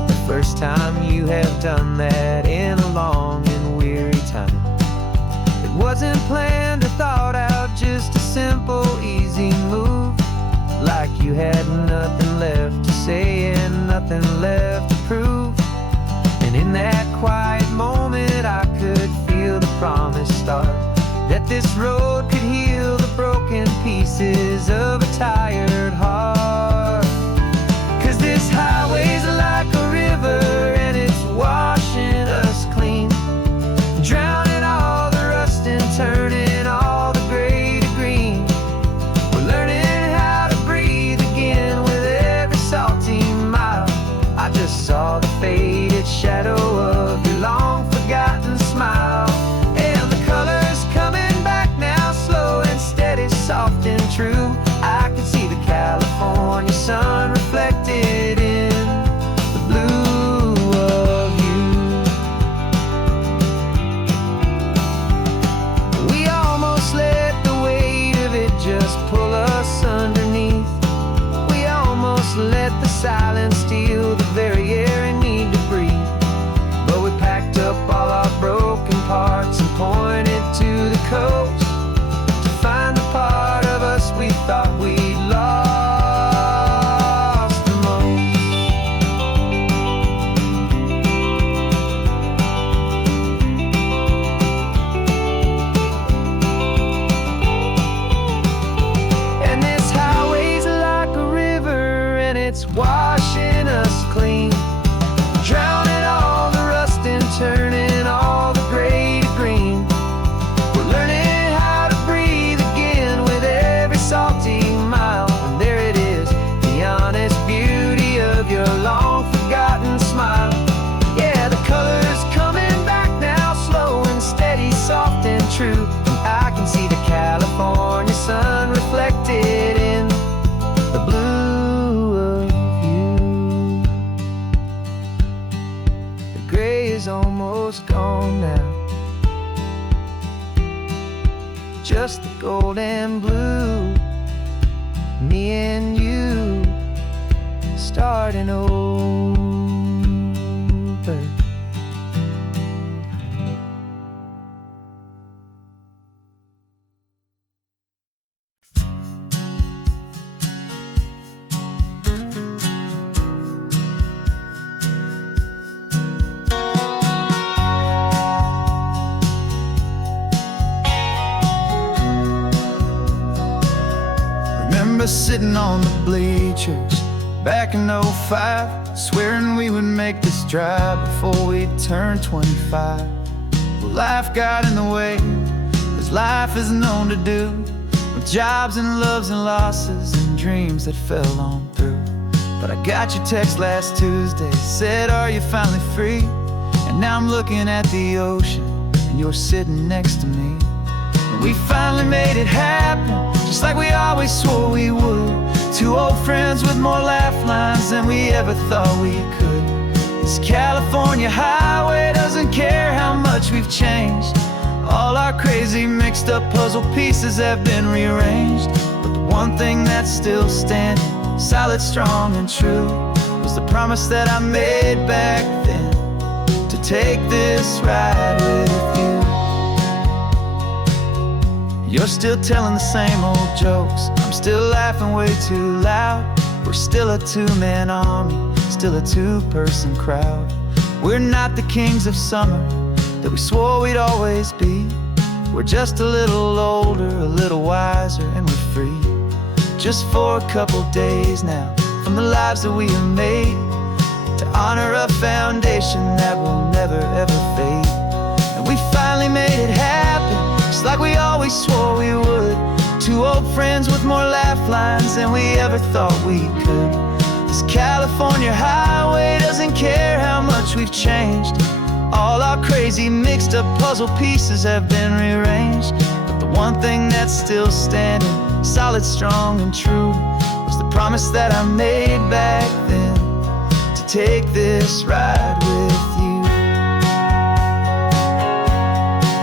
The first time you have done that in a long and weary time. It wasn't planned or thought out, just a simple, easy move. Like you had nothing left to say and nothing left to prove. And in that quiet moment I could feel the promise start, that this road could heal the broken pieces of a tired heart. 'Cause this highway's like a river and it's washing us clean, drowning all the rust and turning all the gray to green. We're learning how to breathe again with every salty mile. I just saw the faded shadow of your long forgotten smile, and the colors coming back now, slow and steady, soft and true. I can see the California sun reflected in the blue of you. We almost let the weight of it just pull us underneath. We almost let the silence steal the very air I need to breathe. But we packed up all our broken parts and pointed to the coast to find the part of us we thought we'd lost the most. And this highway's like a river and it's washing us clean, drowning all the rust and turning all the gray to green. We're learning how to breathe again with every salty mile. And there it is, the honest beauty of your long forgotten smile. Yeah, the colors coming back now, slow and steady, soft and true. I can see the California sun reflected in the blue of you. The gray is almost gone now, just the gold and blue. Me and you starting over. Remember sitting on the bleachers back in '05, swearing we would make this drive before we turned 25. Well, life got in the way, as life is known to do, with jobs and loves and losses and dreams that fell on through. But I got your text last Tuesday, said, are you finally free? And now I'm looking at the ocean and you're sitting next to me. And we finally made it happen, just like we always swore we would. Two old friends with more laugh lines than we ever thought we could. This California highway doesn't care how much we've changed. All our crazy mixed up puzzle pieces have been rearranged. But the one thing that's still standing, solid, strong and true, was the promise that I made back then, to take this ride with you. You're still telling the same old jokes, I'm still laughing way too loud. We're still a two-man army, still a two-person crowd. We're not the kings of summer that we swore we'd always be. We're just a little older, a little wiser, and we're free. Just for a couple days now, from the lives that we have made, to honor a foundation that will never ever fade. And we finally made it happen, just like we always swore we would. Two old friends with more laugh lines than we ever thought we could. This California highway doesn't care how much we've changed. All our crazy mixed up puzzle pieces have been rearranged, but the one thing that's still standing, solid, strong, and true, was the promise that I made back then, to take this ride with you.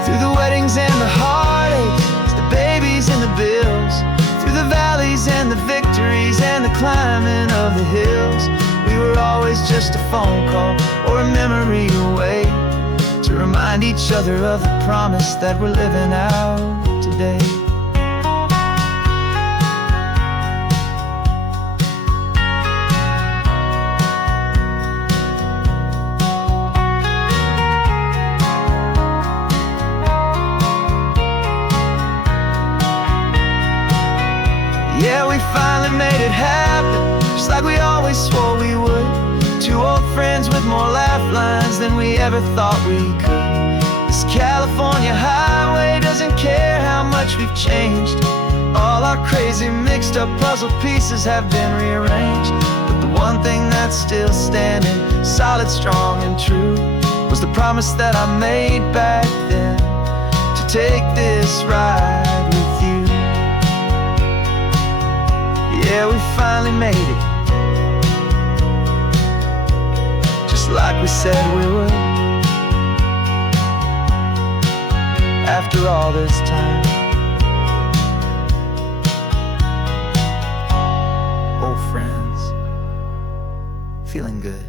Through the weddings and the heartaches, the babies and the bills, through the valleys and the victories and the climbing of the hills, we were always just a phone call or a memory away, to remind each other of the promise that we're living out today. Yeah, we finally made it happen, just like we always swore we would. Two old friends with more laugh lines than we ever thought we could. This California highway doesn't care how much we've changed. All our crazy mixed up puzzle pieces have been rearranged, but the one thing that's still standing, solid, strong, and true, was the promise that I made back then, to take this ride with you. Yeah, we finally made it, just like we said we would. After all this time, old friends, feeling good.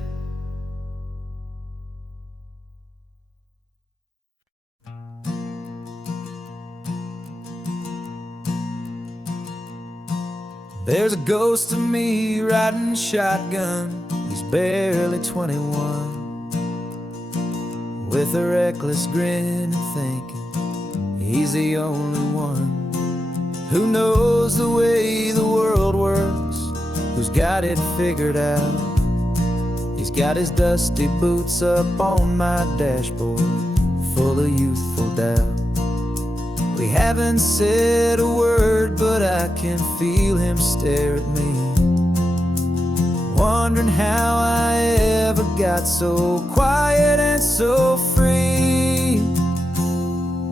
There's a ghost of me riding shotgun. He's barely 21, with a reckless grin and thinking he's the only one who knows the way the world works, who's got it figured out. He's got his dusty boots up on my dashboard, full of youthful doubt. We haven't said a word, but I can feel him stare at me, wondering how I ever got so quiet and so free.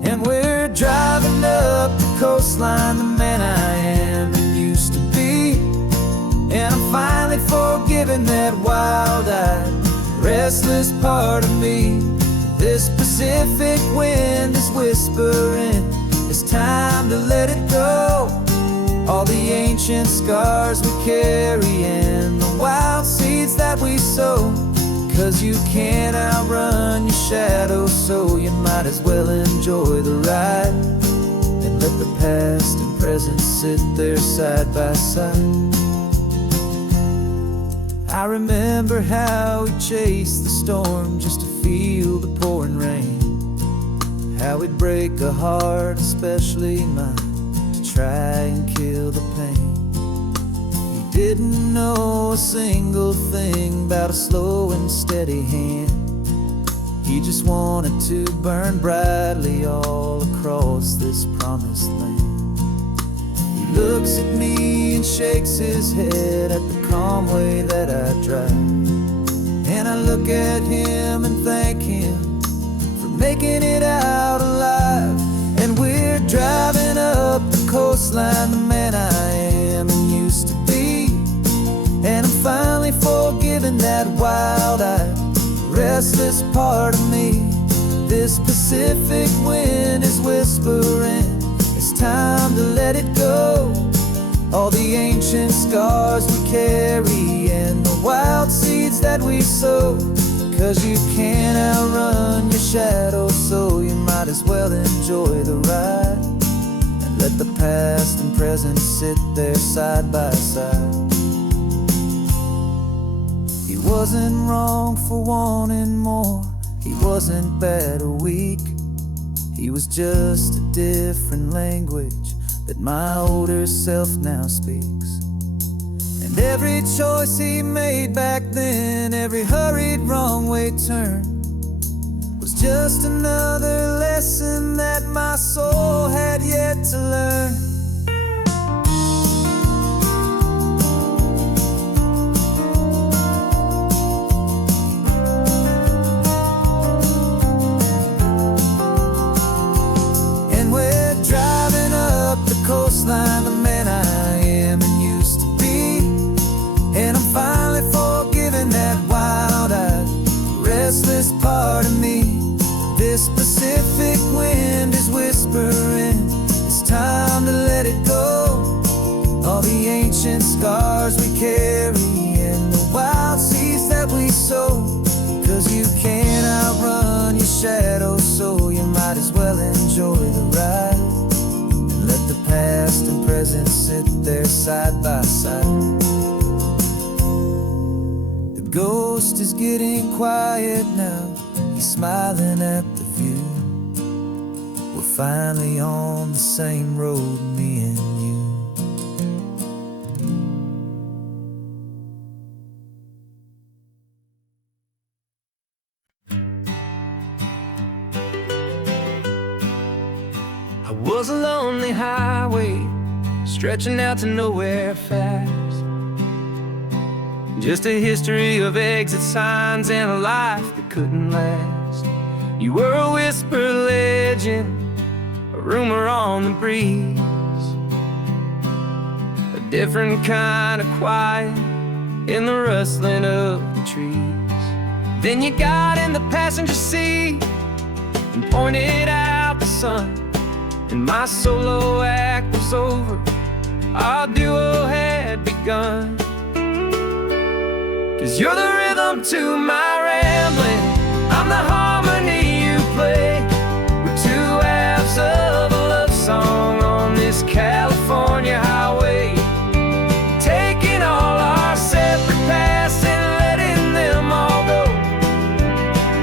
And we're driving up the coastline, the man I am and used to be. And I'm finally forgiving that wild-eyed, restless part of me. This Pacific wind is whispering, it's time to let it go. All the ancient scars we carry and the wild seeds that we sow. 'Cause you can't outrun your shadow, so you might as well enjoy the ride, and let the past and present sit there side by side. I remember how we chased the storm just to feel the pouring rain, how we'd break a heart, especially mine, to try and kill the pain. He didn't know a single thing about a slow and steady hand. He just wanted to burn brightly all across this promised land. He looks at me and shakes his head at the calm way that I drive, and I look at him and thank him for making it out alive. And we're driving up the coastline, the man I am and used to be. And I'm finally forgiving that wild-eyed, restless part of me. This Pacific wind is whispering, it's time to let it go. All the ancient scars we carry and the wild seeds that we sow. 'cause you can't outrun your shadow, so you might as well enjoy the ride and let the past and present sit there side by side. He wasn't wrong for wanting more, he wasn't bad or weak. He was just a different language that my older self now speaks. And every choice he made back then, every hurried wrong way turn, was just another lesson that my soul had yet to learn. And we're driving up the coastline, the man I am and used to be, and I'm finally forgiving that wild-eyed, restless part of me. This Pacific wind is whispering, it's time to let it go. All the ancient scars we carry and the wild seeds that we sow. 'Cause you can't outrun your shadow, so you might as well enjoy the ride and let the past and present sit there side by side. The ghost is getting quiet now, he's smiling at the view. We're finally on the same road, me and you. I was a lonely highway stretching out to nowhere fast. Just a history of exit signs and a life that couldn't last. You were a whisper legend, a rumor on the breeze, a different kind of quiet in the rustling of the trees. Then you got in the passenger seat and pointed out the sun, and my solo act was over, our duo had begun. 'Cause you're the rhythm to my rambling, I'm the harmony you play. We're two halves of a love song on this California highway, taking all our separate paths and letting them all go.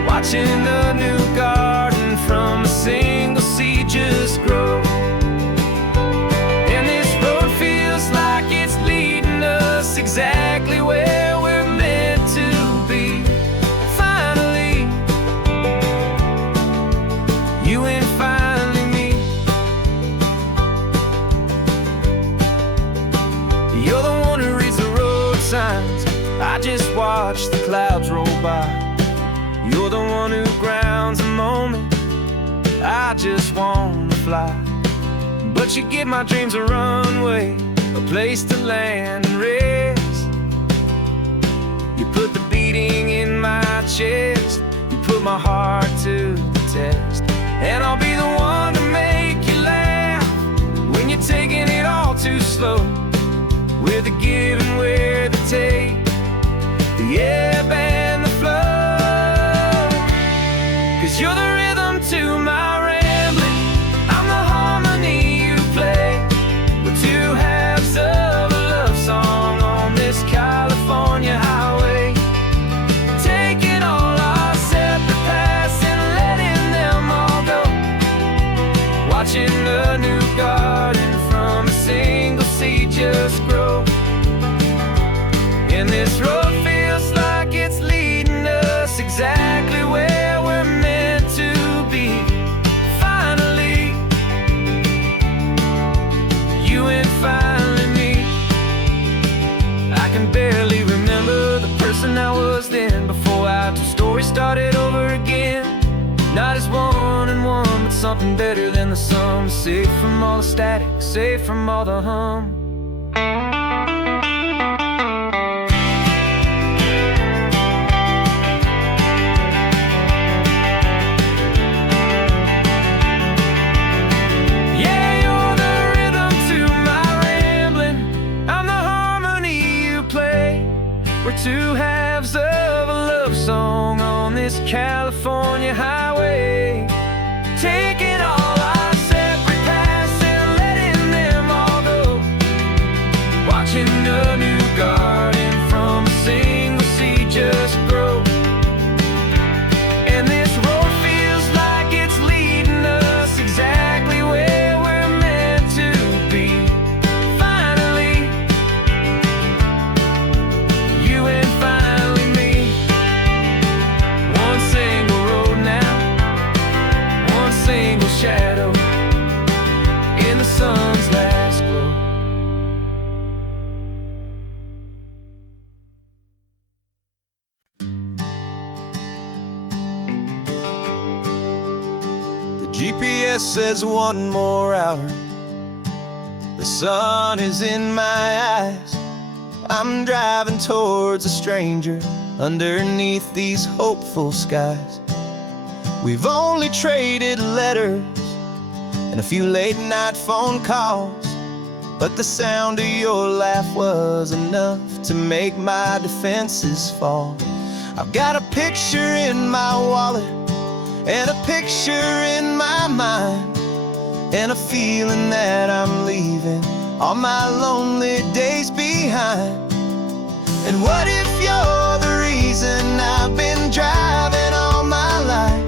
Watching the new garden from a single seed just grow. And this road feels like it's leading us exactly where we're meant to be. Finally, you and finally me. You're the one who reads the road signs, I just watch the clouds roll by. You're the one who grounds the moment, I just wanna fly. But you give my dreams a runway, a place to land and rest. You put the beating in my chest, you put my heart to the test. And I'll be the one to make you laugh when you're taking it all too slow. We're the give and we're the take, the ebb and the flow. 'Cause you're the rhythm to my rambling, I'm the harmony you play. We're two halves of a love song on this California highway, taking all our separate paths and letting them all go. Watching the new garden from a single seed just grow. And this road feels like it's leading us exactly where we're meant to be. Finally, you and finally me. I can barely remember the person I was then, before our two stories started over again. Not as one and one, but something better than the sum. Safe from all the static, safe from all the hum. We're two halves of a love song on California highway, taking all our separate paths and letting them all go. Watching a new garden from a single seed just grow. And this road feels like it's leading us exactly where we're meant to be. Finally, you and finally me. One single road now, one single shadow in the sun's last glow. GPS says one more hour. The sun is in my eyes. I'm driving towards a stranger underneath these hopeful skies. We've only traded letters and a few late night phone calls, but the sound of your laugh was enough to make my defenses fall. I've got a picture in my wallet and a picture in my mind, and a feeling that I'm leaving all my lonely days behind. And what if you're the reason I've been driving all my life,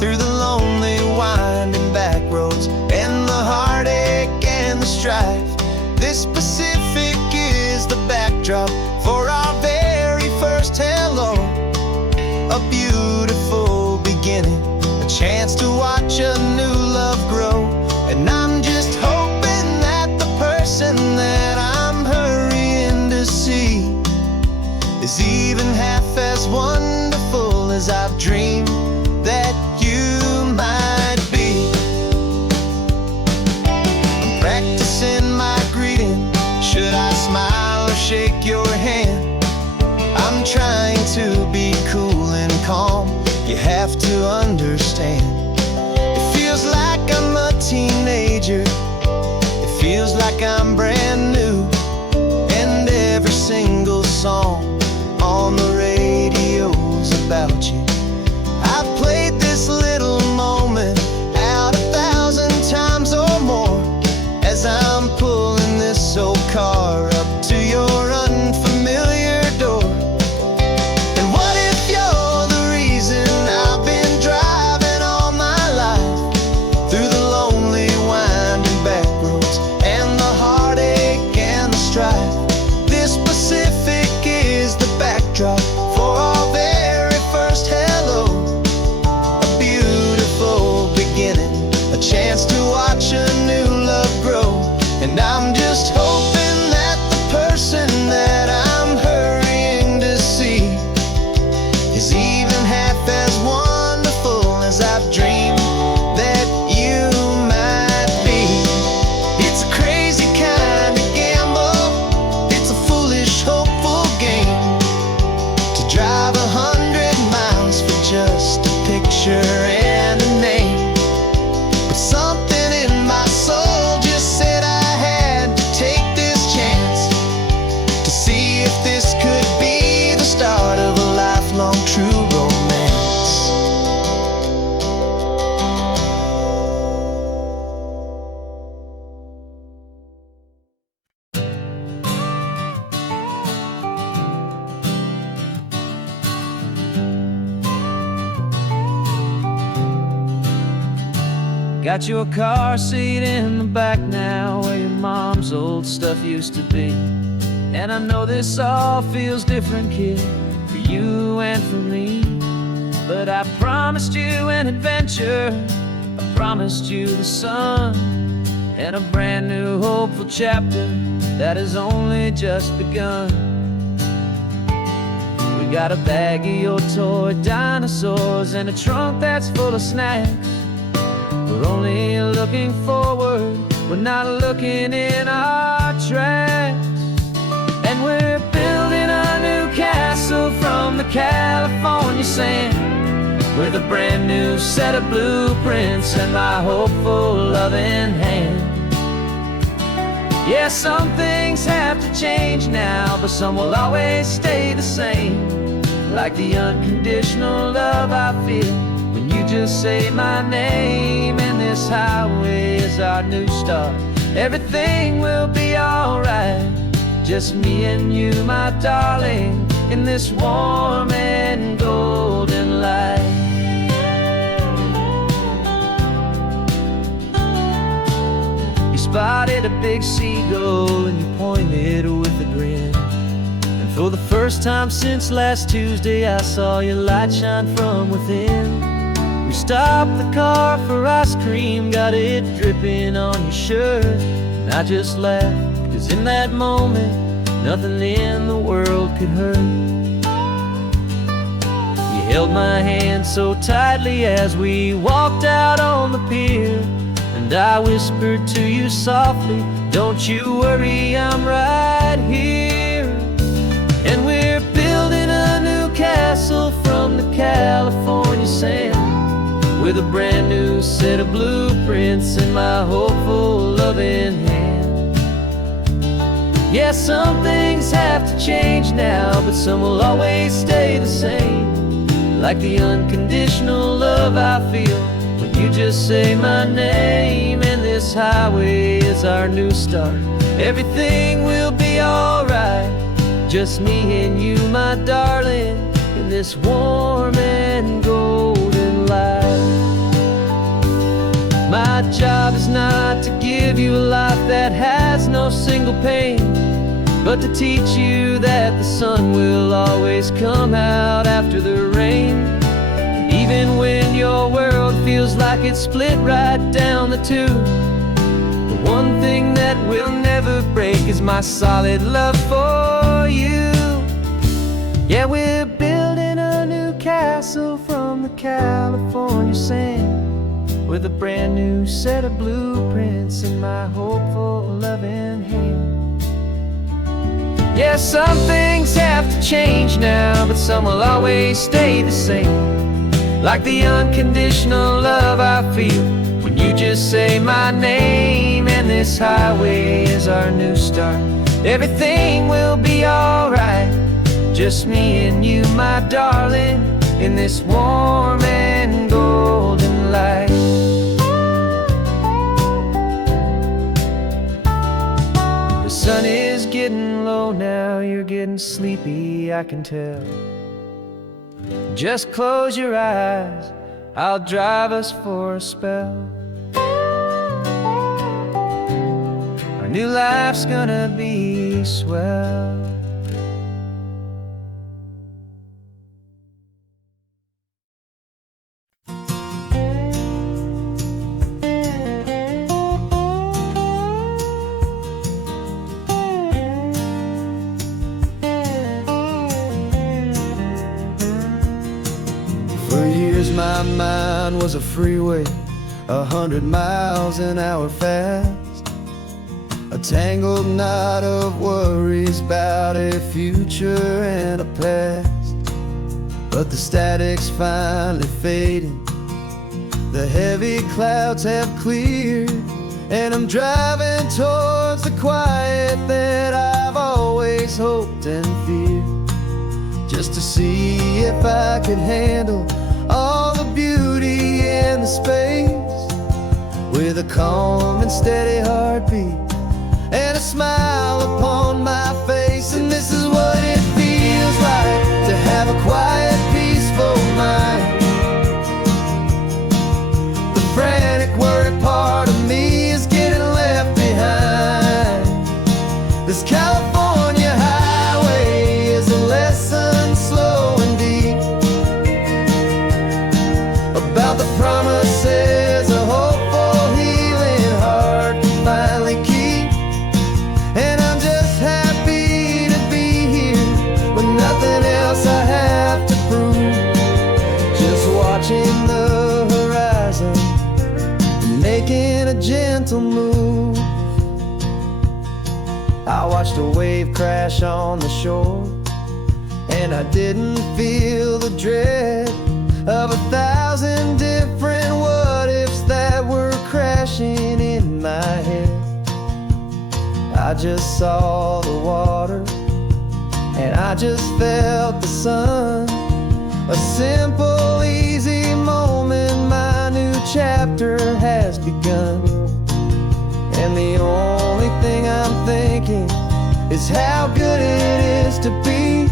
through the lonely winding back roads and the heartache and the strife? This Pacific is the backdrop for our very first hello. A beautiful beginning, a chance to watch a new love grow. And I'm just hoping that the person that I'm hurrying to see is even half as wonderful as I've dreamed that you might be. I'm practicing my greeting. Should I smile or shake your hand? I'm trying to be cool and calm. You have to understand. It feels like I'm a teenager. It feels like I'm brand new. And every single song on the radio's about you. I've played this little moment out 1,000 times or more as I'm pulling this old car up to your unfamiliar door. And what if you're the reason I've been driving all my life, through the lonely winding back roads and the heartache and the strife? This Pacific is the backdrop for our very first hello. A beautiful beginning, a chance to watch a new love grow. And I'm just hoping that the person that I'm hurrying to see is even half as wonderful as I've dreamed that you might be. It's a crazy kind of gamble. It's a foolish, hopeful game to drive 100 miles for just a picture and a name. But something in my soul just said I had to take this chance to see if this could be the start of a lifelong true romance. Got your car seat in the back now, where your mom's old stuff used to be. And I know this all feels different, kid, for you and for me. But I promised you an adventure, I promised you the sun, and a brand new hopeful chapter that has only just begun. We got a bag of your toy dinosaurs and a trunk that's full of snacks. We're only looking forward, we're not looking in our tracks. And we're building a new castle from the California sand, with a brand new set of blueprints and my hopeful loving hand. Yeah, some things have to change now, but some will always stay the same, like the unconditional love I feel when you just say my name. And this highway is our new start. Everything will be alright, just me and you, my darling, in this warm and golden light. You spotted a big seagull and you pointed with a grin. And for the first time since last Tuesday, I saw your light shine from within. We stopped the car for ice cream, got it dripping on your shirt. And I just laughed, 'cause in that moment, nothing in the world could hurt. You held my hand so tightly as we walked out on the pier. And I whispered to you softly, don't you worry, I'm right here. And we're building a new castle from the California sand, with a brand new set of blueprints in my hopeful, loving hand. Yeah, some things have to change now, but some will always stay the same, like the unconditional love I feel when you just say my name. And this highway is our new start. Everything will be alright, just me and you, my darling, in this warm and golden light. My job is not to give you a life that has no single pain, but to teach you that the sun will always come out after the rain. Even when your world feels like it's split right down the two, the one thing that will never break is my solid love for you. Yeah, we're building a new castle from the California sand, with a brand new set of blueprints in my hopeful, loving hand. Yeah, some things have to change now, but some will always stay the same, like the unconditional love I feel when you just say my name. And this highway is our new start. Everything will be alright, just me and you, my darling, in this warm and golden light. The sun is getting low now, you're getting sleepy, I can tell. Just close your eyes, I'll drive us for a spell. Our new life's gonna be swell. For years my mind was a freeway, 100 miles an hour fast, a tangled knot of worries about a future and a past. But the static's finally fading, the heavy clouds have cleared, and I'm driving towards the quiet that I've always hoped and feared, just to see if I could handle all the beauty and the space, with a calm and steady heartbeat and a smile upon my face. And this is what it feels like to have a quiet, peaceful mind. The frantic, worried part of me is getting left behind. This California highway is a lesson slow and deep about the promises a hopeful, healing heart can finally keep. And I'm just happy to be here with nothing else I have to prove, just watching the horizon and making a gentle move. I watched a wave crash on the shore, and I didn't feel the dread of 1,000 different what-ifs that were crashing in my head. I just saw the water, and I just felt the sun A simple, easy moment, my new chapter has begun. And the only thing I'm thinking is how good it is to be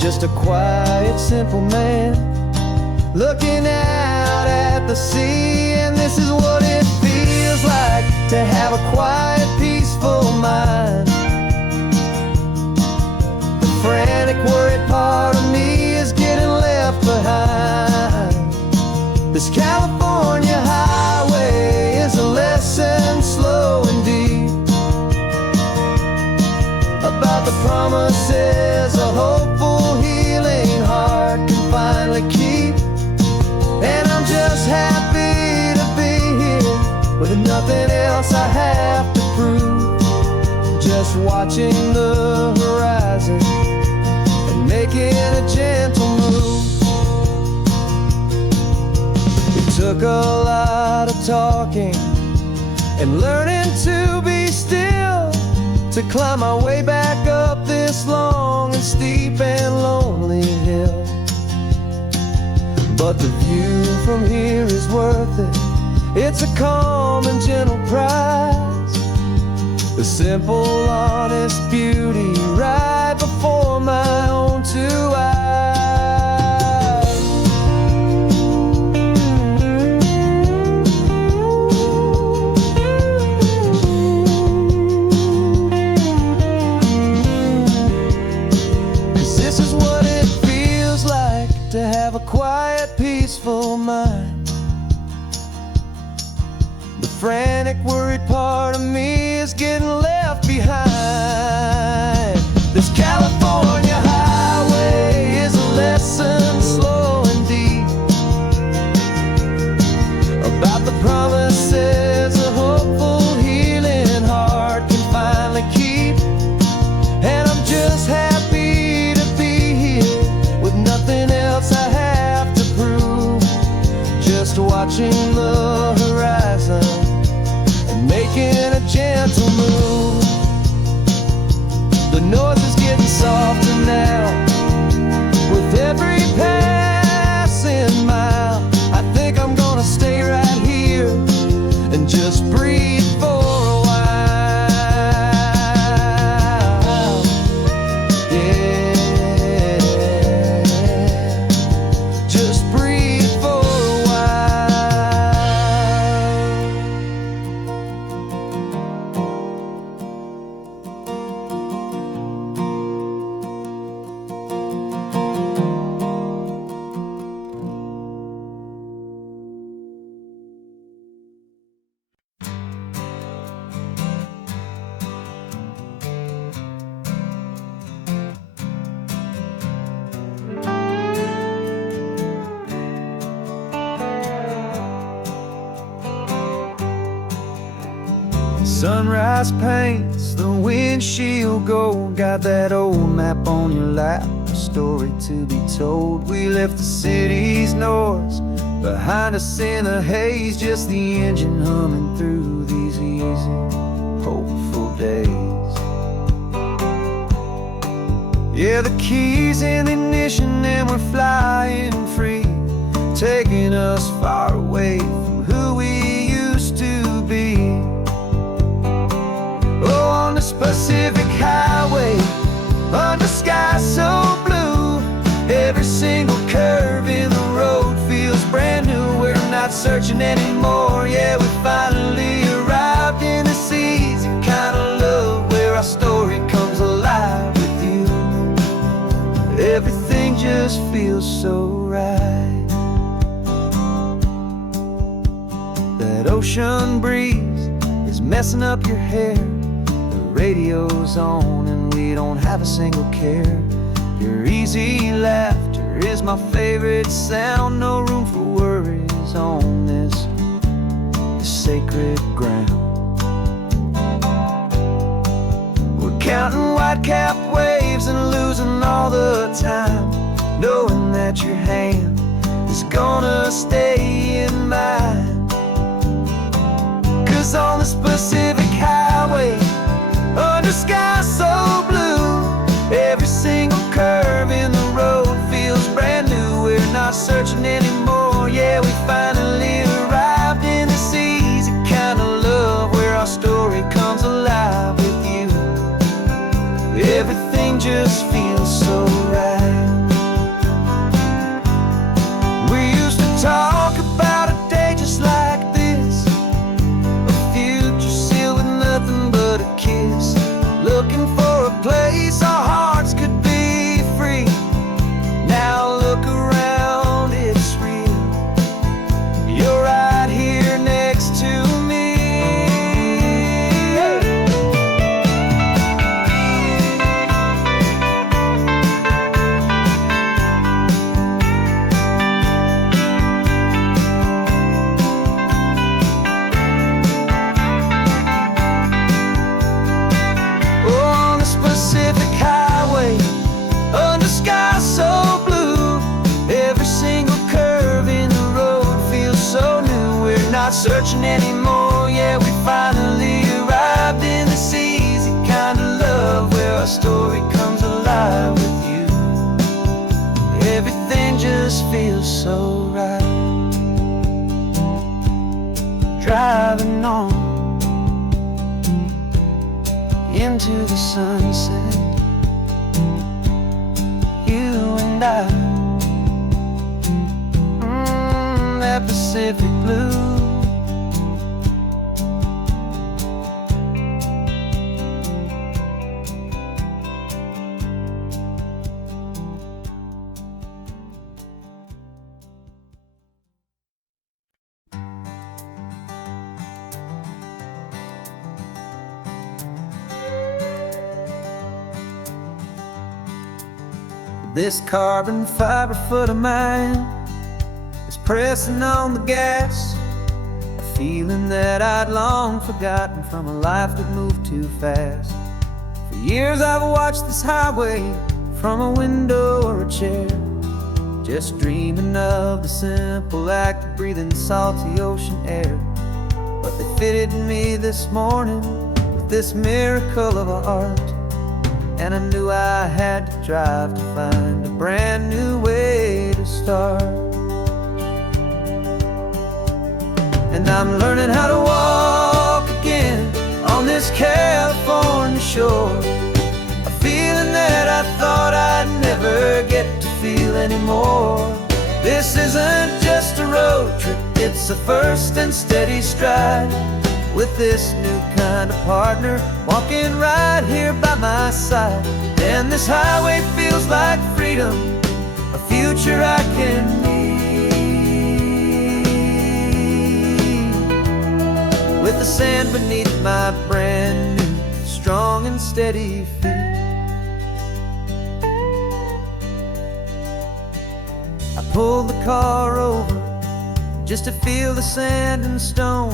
just a quiet, simple man looking out at the sea. And this is what it feels like to have a quiet, peaceful mind. The frantic, worried part of me is getting left behind. This California highway is a lesson slow and deep about the promises a hopeful, healing heart can finally keep. And I'm just happy to be here with nothing else I have to prove, just watching the horizon and making a gentle move. It took a lot of talking and learning to be still to climb my way back up this long and steep and lonely hill. But the view from here is worth it. It's a calm and gentle prize, the simple, honest beauty right before my own two eyes. This is what it feels like to have a quiet, peaceful mind. The frantic, worried part of me is getting left behind. This California highway is a lesson slow and deep about the promises a hopeful, healing heart can finally keep. And I'm just happy to be here with nothing else I have to prove, just watching the horizon and making a gentle move. The noise is getting softer now with every passing mile. I think I'm gonna stay right here and just breathe for a while. Just breathe for a while. Sunrise paints the windshield gold. Got that old map on your lap, a story to be told. We left the city's noise behind us in the haze, just the engine humming through these easy, hopeful days. Yeah, the keys in the ignition and we're flying free, taking us far away from who we used to be. Oh, on this Pacific highway, under sky so blue, every single curve in the road feels brand new. We're not searching anymore, yeah, we finally arrived in this easy kind of love where our story comes alive with you. Everything just feels so right. That ocean breeze is messing up your hair, radio's on and we don't have a single care. Your easy laughter is my favorite sound. No room for worries on this sacred ground. We're counting white-capped waves and losing all the time, knowing that your hand is gonna stay in mine. 'Cause on this Pacific highway, under sky so blue, every single curve in the road feels brand new. just feels so right. We used to talk about a day just like this, a future sealed with nothing but a kiss, looking for a place our hearts could be free. Now look around, it's real. You're right here next to me. On the Pacific Highway, under sky so blue, every single curve in the road feels so new. We're not searching anymore, yeah, we finally arrived in this easy kind of love where our story comes alive with you. Everything just feels so right. Driving on into the sunset, you and I, that Pacific blue. This carbon fiber foot of mine is pressing on the gas, a feeling that I'd long forgotten from a life that moved too fast. For years I've watched this highway from a window or a chair, just dreaming of the simple act of breathing salty ocean air. But they fitted me this morning with this miracle of art, and I knew I had to drive to find a brand new way to start. And I'm learning how to walk again on this California shore, a feeling that I thought I'd never get to feel anymore. This isn't just a road trip, it's a first and steady stride, with this new kind of partner walking right here by my side. And this highway feels like freedom, a future I can need, with the sand beneath my brand new strong and steady feet. I pulled the car over just to feel the sand and stone,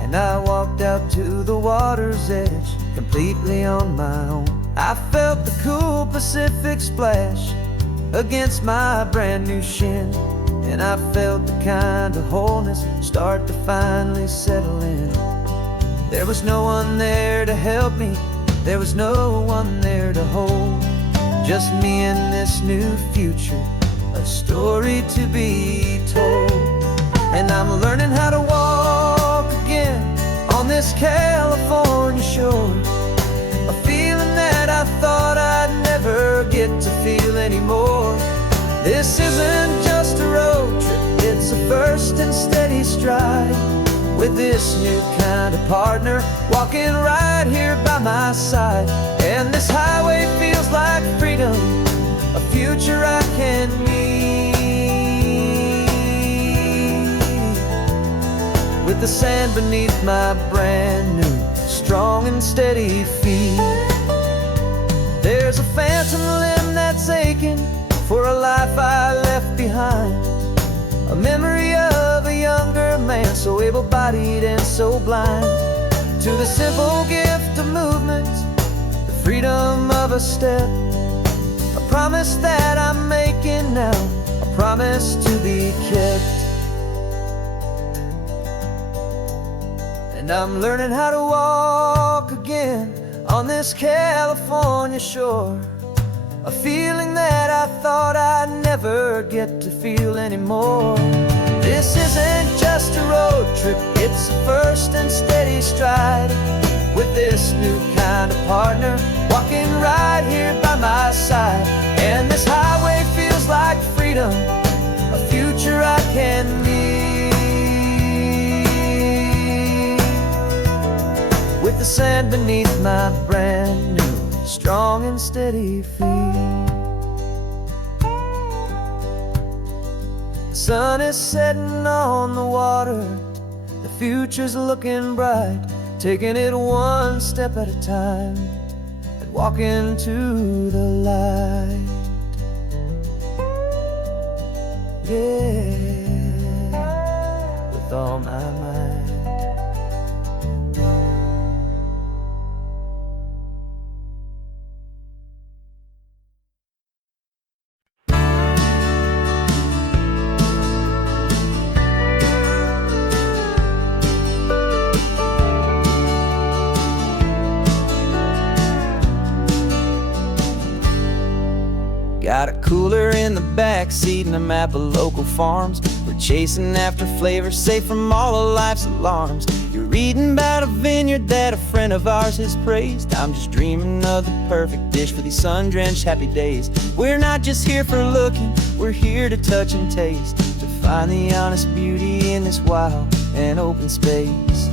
and I walked out to the water's edge, completely on my own. I felt the cool Pacific splash against my brand new shin, and I felt the kind of wholeness start to finally settle in. There was no one there to help me, there was no one there to hold, just me and this new future, a story to be told. And I'm learning how to walk again on this California shore, a feeling that I thought I'd never get to feel anymore. This isn't just a road trip, it's a first and steady stride, with this new kind of partner walking right here by my side. And this highway feels like freedom, a future I can need, with the sand beneath my brand new strong and steady feet. There's a phantom limb that's aching for a life I left behind, a memory of a younger man so able-bodied and so blind, to the simple gift of movement, the freedom of a step, a promise that I'm making now, a promise to be kept. And I'm learning how to walk again on this California shore, a feeling that I thought I'd never get to feel anymore. This isn't just a road trip, it's a first and steady stride, with this new kind find a partner, walking right here by my side. And this highway feels like freedom, a future I can meet. With the sand beneath my brand new, strong and steady feet. The sun is setting on the water, the future's looking bright, taking it one step at a time and walking to the light. Yeah, with all my might. Got a cooler in the back seat and a map of local farms. We're chasing after flavor safe from all of life's alarms. You're reading about a vineyard that a friend of ours has praised. I'm just dreaming of the perfect dish for these sun-drenched happy days. We're not just here for looking, we're here to touch and taste, to find the honest beauty in this wild and open space.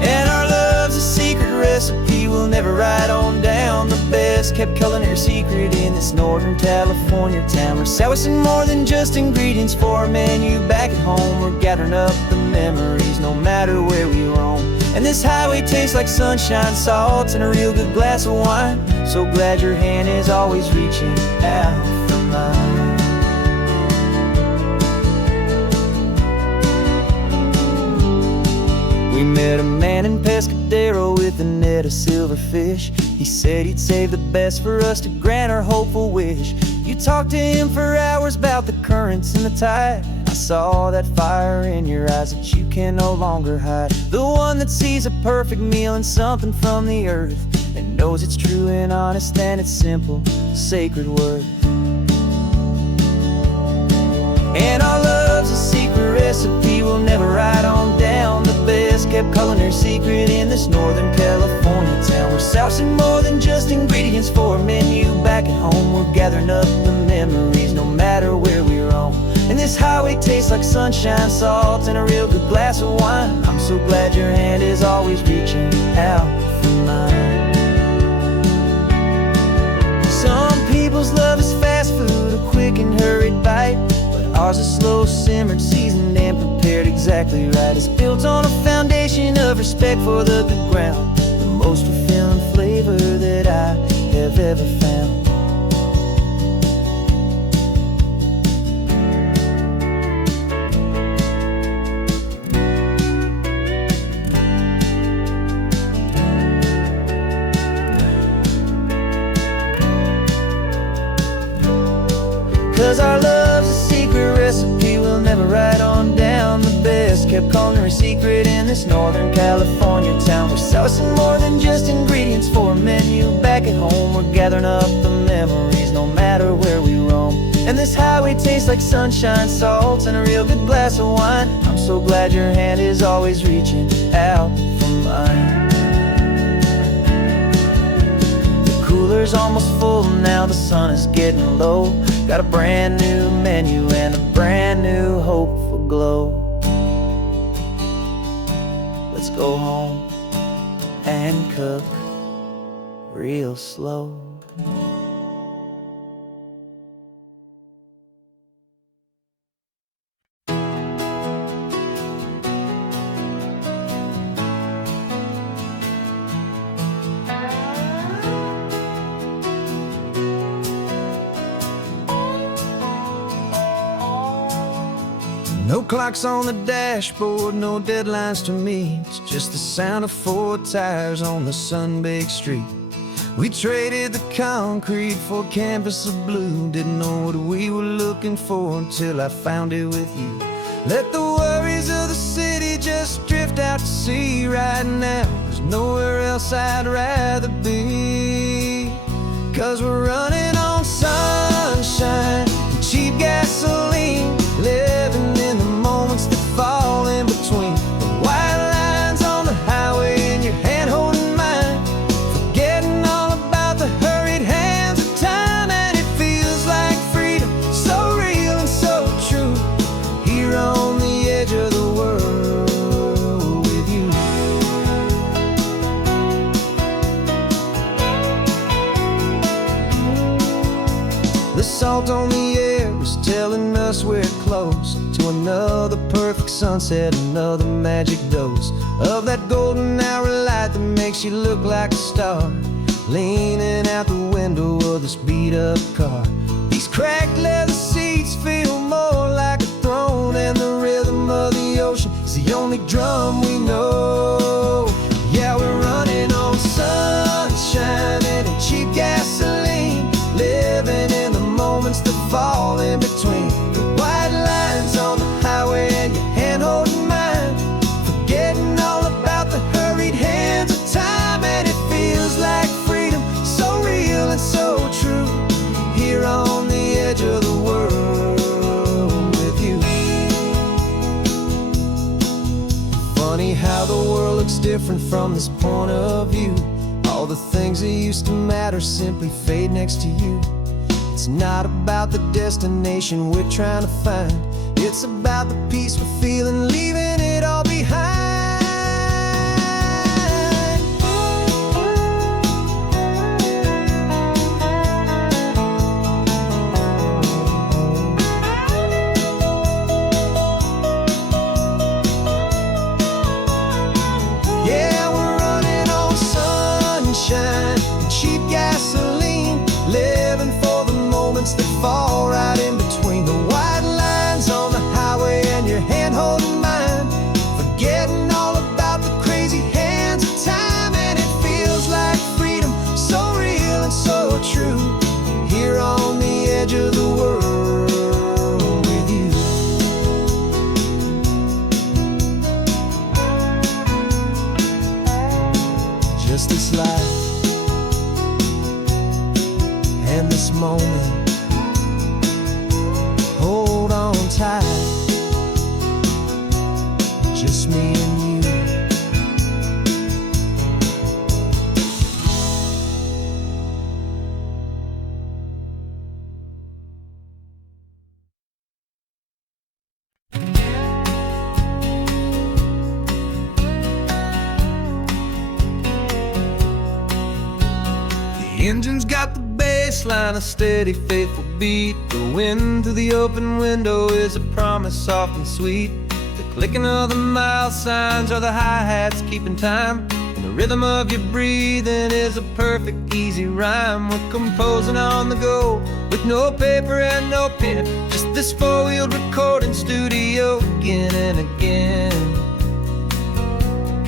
And our love's a secret recipe we'll never write on down. The best kept culinary secret in this Northern California town. We're sourcing more than just ingredients for a menu back at home. We're gathering up the memories no matter where we roam. And this highway tastes like sunshine, salt, and a real good glass of wine. So glad your hand is always reaching out for mine. We met a man in Pescadero with a net of silverfish. He said he'd save the best for us to grant our hopeful wish. You talked to him for hours about the currents and the tide. I saw that fire in your eyes that you can no longer hide. The one that sees a perfect meal and something from the earth, and knows it's true and honest and it's simple, sacred worth. And our love's a secret recipe we'll never write on down. The best kept culinary secret in this Northern California town. We're sourcing more than just ingredients for a menu back at home. We're gathering up the memories no matter where we roam. And this highway tastes like sunshine, salt, and a real good glass of wine. I'm so glad your hand is always reaching out for mine. Some people's love is fast food, a quick and hurried bite. Ours is slow simmered, seasoned and prepared exactly right. It's built on a foundation of respect for the good ground, the most fulfilling flavor that I have ever found. 'Cause our love's a secret recipe we'll never write on down. The best kept culinary secret in this Northern California town. We're sourcing more than just ingredients for a menu back at home. We're gathering up the memories no matter where we roam. And this highway tastes like sunshine, salt, and a real good glass of wine. I'm so glad your hand is always reaching out for mine. The cooler's almost full now, the sun is getting low. Got a brand new menu and a brand new hopeful glow. Let's go home and cook real slow. No clocks on the dashboard, no deadlines to meet. It's just the sound of 4 tires on the sun-baked street. We traded the concrete for a canvas of blue. Didn't know what we were looking for until I found it with you. Let the worries of the city just drift out to sea right now. There's nowhere else I'd rather be. 'Cause we're running on sunshine, cheap gasoline, living in the moments that fall in between. The white lines on the highway in your hand salt on the air is telling us we're close to another perfect sunset, another magic dose of that golden hour light that makes you look like a star, leaning out the window of this beat-up car. These cracked leather seats feel more like a throne, and the rhythm of the ocean is the only drum we know. Yeah, we're running on sunshine and cheap gasoline, living in the moments that fall in between the white lines on the highway and your hand holding mine, forgetting all about the hurried hands of time. And it feels like freedom, so real and so true, here on the edge of the world with you. Funny how the world looks different from this point of view. All the things that used to matter simply fade next to you. It's not about the destination we're trying to find, it's about the peace we're feeling, leaving it all behind. Yeah, we're running on sunshine and cheap gasoline, living for the moments that fall right in between the white lines on the highway and your hand holding mine, forgetting all about the crazy hands of time. And it feels like freedom, so real and so true, here on the edge of the world with you. Just this life and this moment, hold on tight, just me and you. The engine's got the bass line, a steady, faithful beat. The wind through the open window is a promise soft and sweet. The clicking of the mile signs are the hi-hats keeping time, and the rhythm of your breathing is a perfect, easy rhyme. We're composing on the go with no paper and no pen, just this four-wheeled recording studio again and again.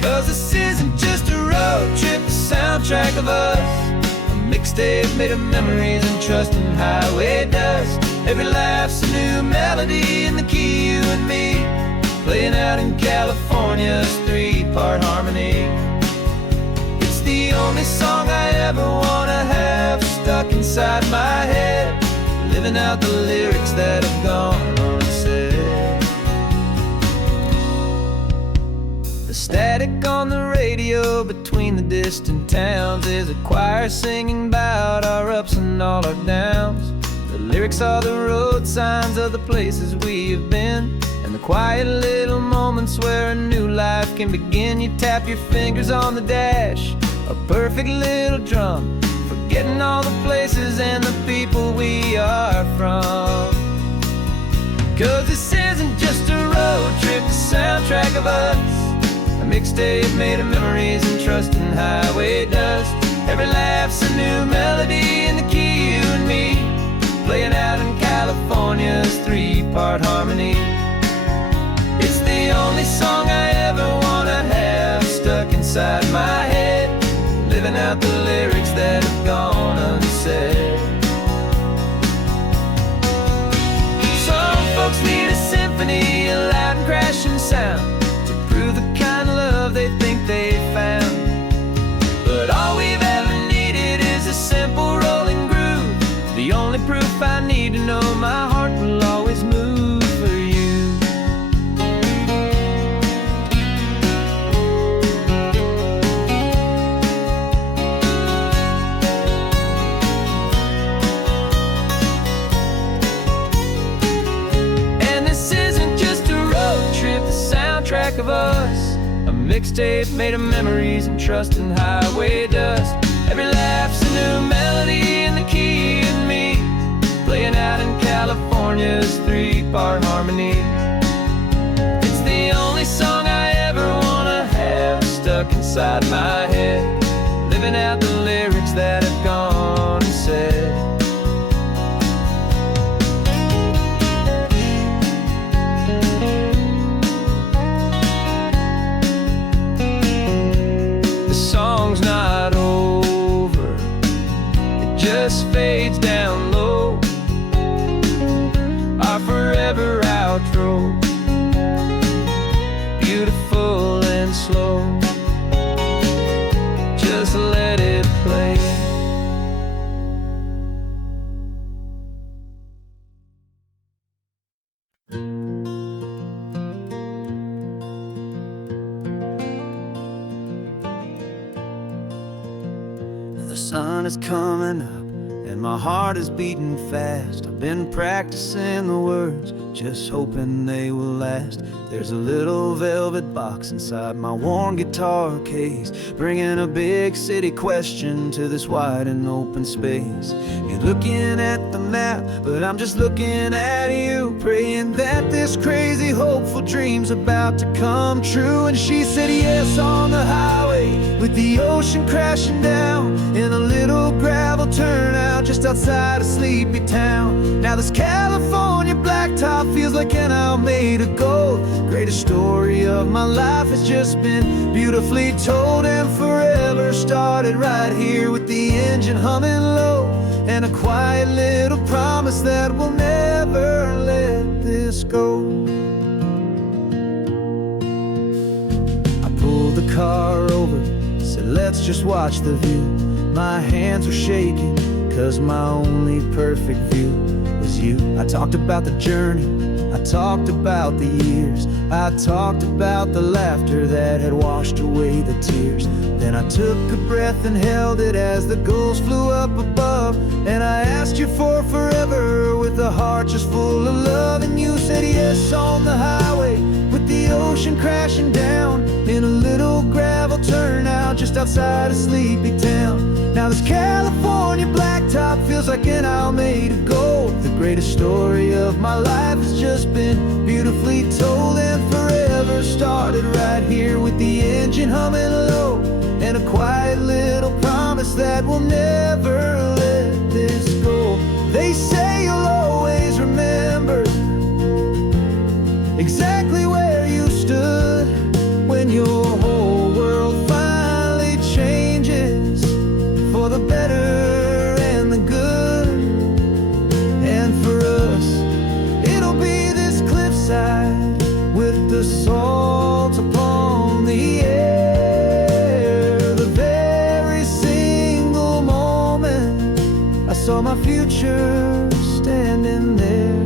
Cause this isn't just a road trip, the soundtrack of us, mixtape made of memories and trust in highway dust. Every laugh's a new melody in the key, you and me, playing out in California's three-part harmony. It's the only song I ever wanna have stuck inside my head, living out the lyrics that have gone unsaid. The static on the radio between the distant towns is a choir singing about our ups and all our downs. The lyrics are the road signs of the places we have been, and the quiet little moments where a new life can begin. You tap your fingers on the dash, a perfect little drum, forgetting all the places and the people we are from. Cause this isn't just a road trip, the soundtrack of us, a mixtape made of memories and trust in highway dust. Every laugh's a new melody in the key, you and me, playing out in California's three-part harmony. It's the only song I ever wanna have stuck inside my head, living out the lyrics that have gone unsaid. Some folks need a symphony, a loud and crashing sound, to prove the kind of love they think they found. But all we've ever needed is a simple rolling groove, the only proof I need to know my heart will always move for you. And this isn't just a road trip, the soundtrack of us, a mixtape made of memories and trust in highway dust. Every laugh's a new melody in the key and me, playing playing out in California's three-part harmony. It's the only song I ever wanna have stuck inside my head, living out the lyrics that have gone and said. The song's not over, it just fades down low. Our forever outro, beautiful and slow. Just let it play. The sun is coming up and my heart is beating fast. I've been practicing the words, just hoping they will last. There's a little velvet box inside my worn guitar case, bringing a big city question to this wide and open space. You're looking at the map, but I'm just looking at you, praying that this crazy hopeful dream's about to come true. And she said yes on the highway, with the ocean crashing down in a little gravel turnout just outside of Sleepy Town. Now this California blacktop feels like an isle made of gold. Greatest story of my life has just been beautifully told, and forever started right here with the engine humming low, and a quiet little promise that we'll never let this go. I pulled the car over, said let's just watch the view. My hands were shaking, cause my only perfect view was you. I talked about the journey, I talked about the years, I talked about the laughter that had washed away the tears. Then I took a breath and held it as the gulls flew up above, and I asked you for forever with a heart just full of love. And you said yes on the highway, with the ocean crashing down in a little gravel turnout just outside of Sleepy Town. Now this California blacktop feels like an isle made of gold. The greatest story of my life has just been beautifully told, and forever started right here with the engine humming low, and a quiet little promise that we'll never let this go. They say you'll always remember exactly where you stood when your whole world finally changes for the better and the good. And for us, it'll be this cliffside with the salt upon the air. The very single moment I saw my future standing there.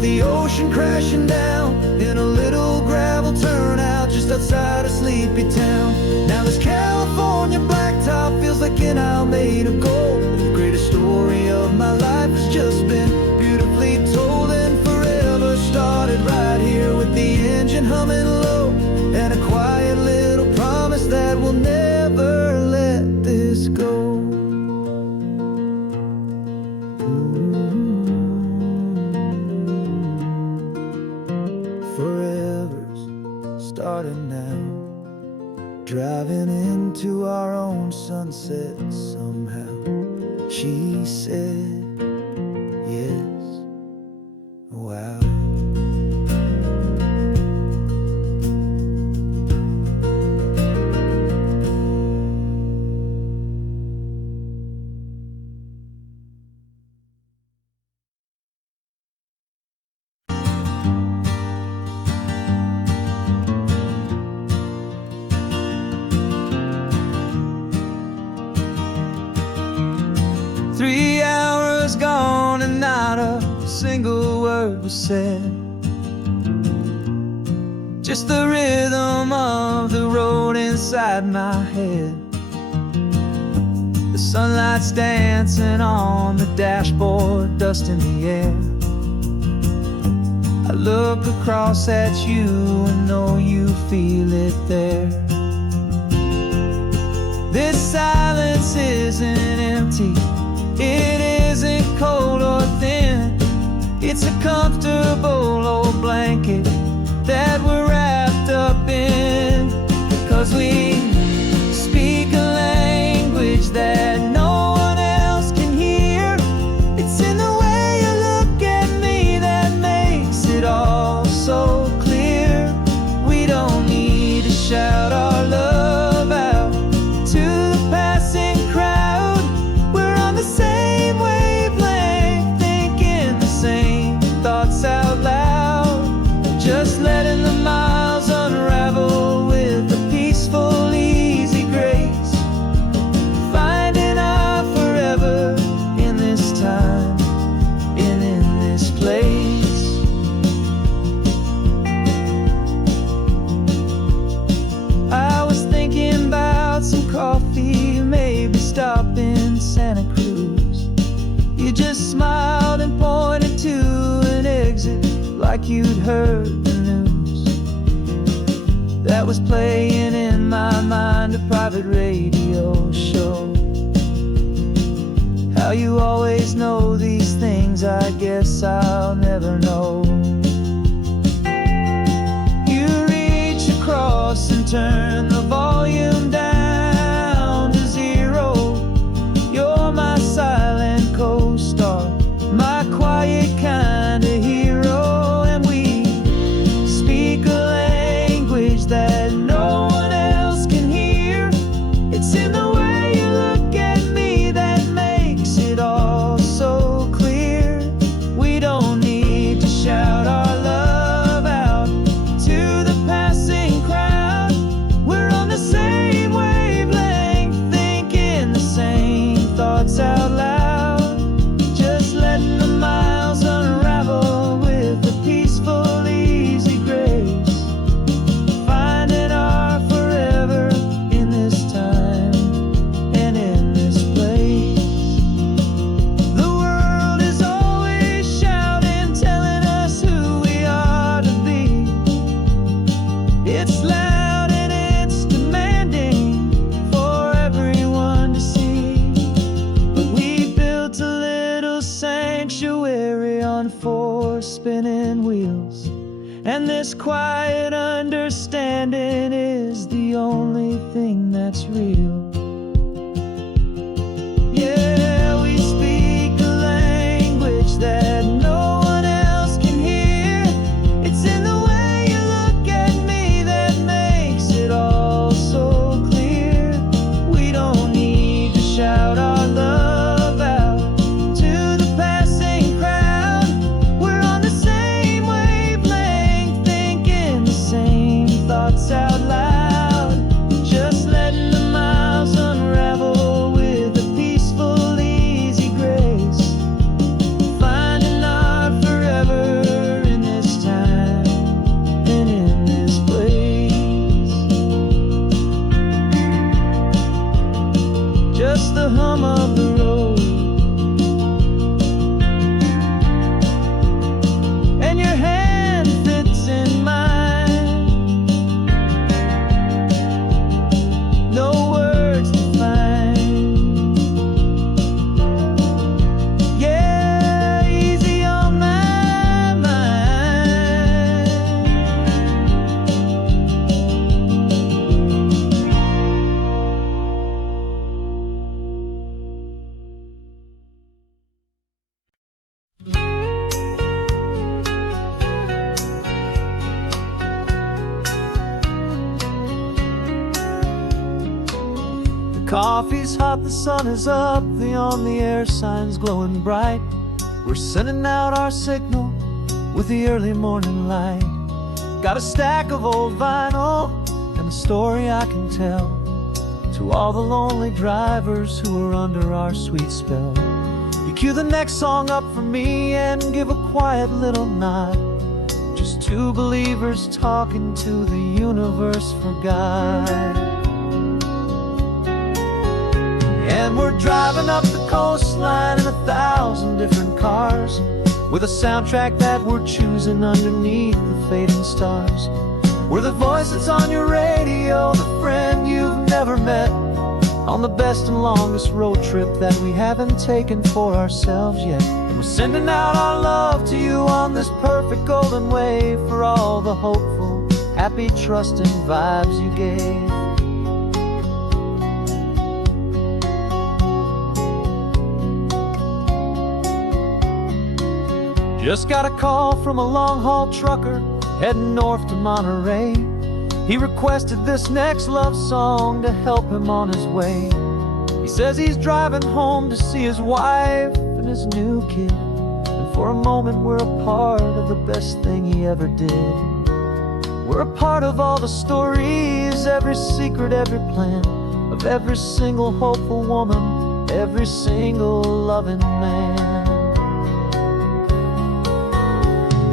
The ocean crashing down in a little gravel turnout just outside of Sleepy Town. Now this California blacktop feels like an isle made of gold. The greatest story of my life has just been beautifully told, and forever started right here with the engine humming low, and a quiet little promise that we'll never let this go. Starting now, driving into our own sunset somehow. She said yes. Wow. Gone and not a single word was said, just the rhythm of the road inside my head. Sunlight's dancing on the dashboard, dust in the air. I look across at you and know you feel it there. This silence isn't empty, it isn't cold or thin. It's a comfortable old blanket that we're wrapped up in. 'Cause we speak a language that no one else can hear. It's in the way you look at me that makes it all so clear. We don't need to shout our love out to the passing crowd. We're on the same wavelength, thinking the same thoughts out loud. Just letting the miles unravel with a peaceful, easy grace. Finding our forever in this time and in this place. I was thinking about some coffee, maybe stop in Santa Cruz. You just smiled and pointed to an exit like you'd heard the news. That was playing in my mind, a private radio show. How you always know these things, I guess I'll never know. You reach across and turn the volume down to zero. You're my silent co-star, my quiet kind of hero. And we speak a language that no one else can hear. It's in the way you look at me that makes it all so clear. We don't need to shout our love out to the passing crowd. We're on the same wavelength, thinking the same thoughts out loud. Just letting the miles unravel with a peaceful, easy grace. Finding our forever in this time and in this place. The world is always shouting, telling us who we are to be. It's loud and it's demanding for everyone to see. But we built a little sanctuary on 4 spinning wheels, and this quiet understanding is the only thing that's real. Yeah, we speak a language that no one else can hear. It's in the way you look at me that makes it all so clear. We don't need to shout our love out to the passing crowd. We're on the same wavelength, thinking the same thoughts out loud. Just letting the miles unravel with a peaceful, easy grace. Finding our forever in this time and in this place. Just the hum of the road and your hand fits in mine. No words to find. Yeah, easy on my mind. Coffee's hot, the sun is up, the on-the-air sign's glowing bright. We're sending out our signal with the early morning light. Got a stack of old vinyl and a story I can tell to all the lonely drivers who are under our sweet spell. You cue the next song up for me and give a quiet little nod. Just two believers talking to the universe for God. And we're driving up the coastline in 1,000 different cars, with a soundtrack that we're choosing underneath the fading stars. We're the voice that's on your radio, the friend you've never met, on the best and longest road trip that we haven't taken for ourselves yet. And we're sending out our love to you on this perfect golden wave, for all the hopeful, happy, trusting vibes you gave. Just got a call from a long-haul trucker heading north to Monterey. He requested this next love song to help him on his way. He says he's driving home to see his wife and his new kid, and for a moment we're a part of the best thing he ever did. We're a part of all the stories, every secret, every plan, of every single hopeful woman, every single loving man.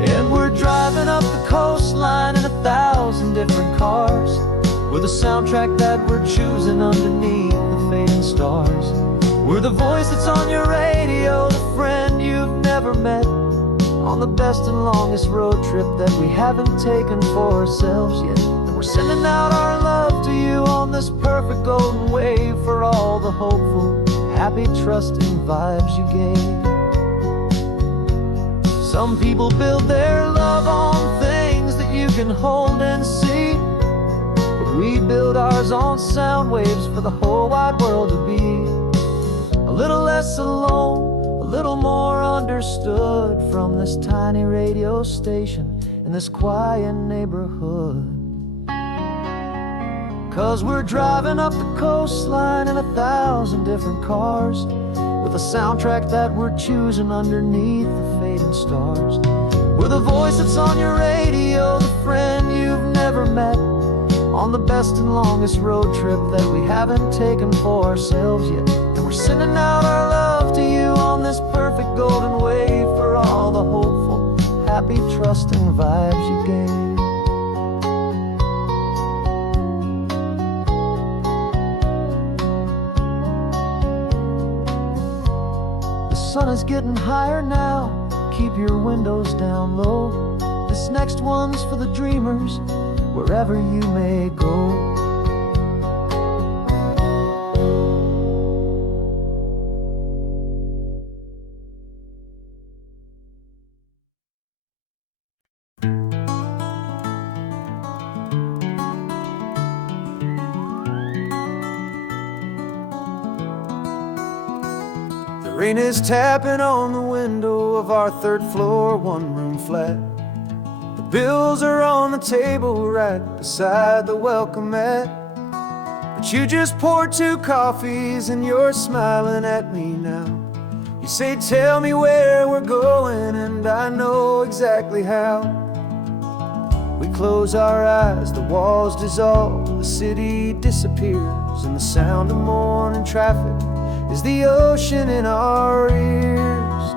And we're driving up the coastline in 1,000 different cars, with a soundtrack that we're choosing underneath the fading stars. We're the voice that's on your radio, the friend you've never met, on the best and longest road trip that we haven't taken for ourselves yet. And we're sending out our love to you on this perfect golden wave, for all the hopeful, happy, trusting vibes you gave. Some people build their love on things that you can hold and see, but we build ours on sound waves for the whole wide world to be a little less alone, a little more understood, from this tiny radio station in this quiet neighborhood. 'Cause we're driving up the coastline in 1,000 different cars, with a soundtrack that we're choosing underneath the fading stars. We're the voice that's on your radio, the friend you've never met, on the best and longest road trip that we haven't taken for ourselves yet. And we're sending out our love to you on this perfect golden wave, for all the hopeful, happy, trusting vibes you gave. The sun is getting higher now, keep your windows down low. This next one's for the dreamers, wherever you may go. Rain is tapping on the window of our third floor, one-room flat. The bills are on the table right beside the welcome mat. But you just poured 2 coffees and you're smiling at me now. You say, tell me where we're going, and I know exactly how. We close our eyes, the walls dissolve, the city disappears, and the sound of morning traffic is the ocean in our ears.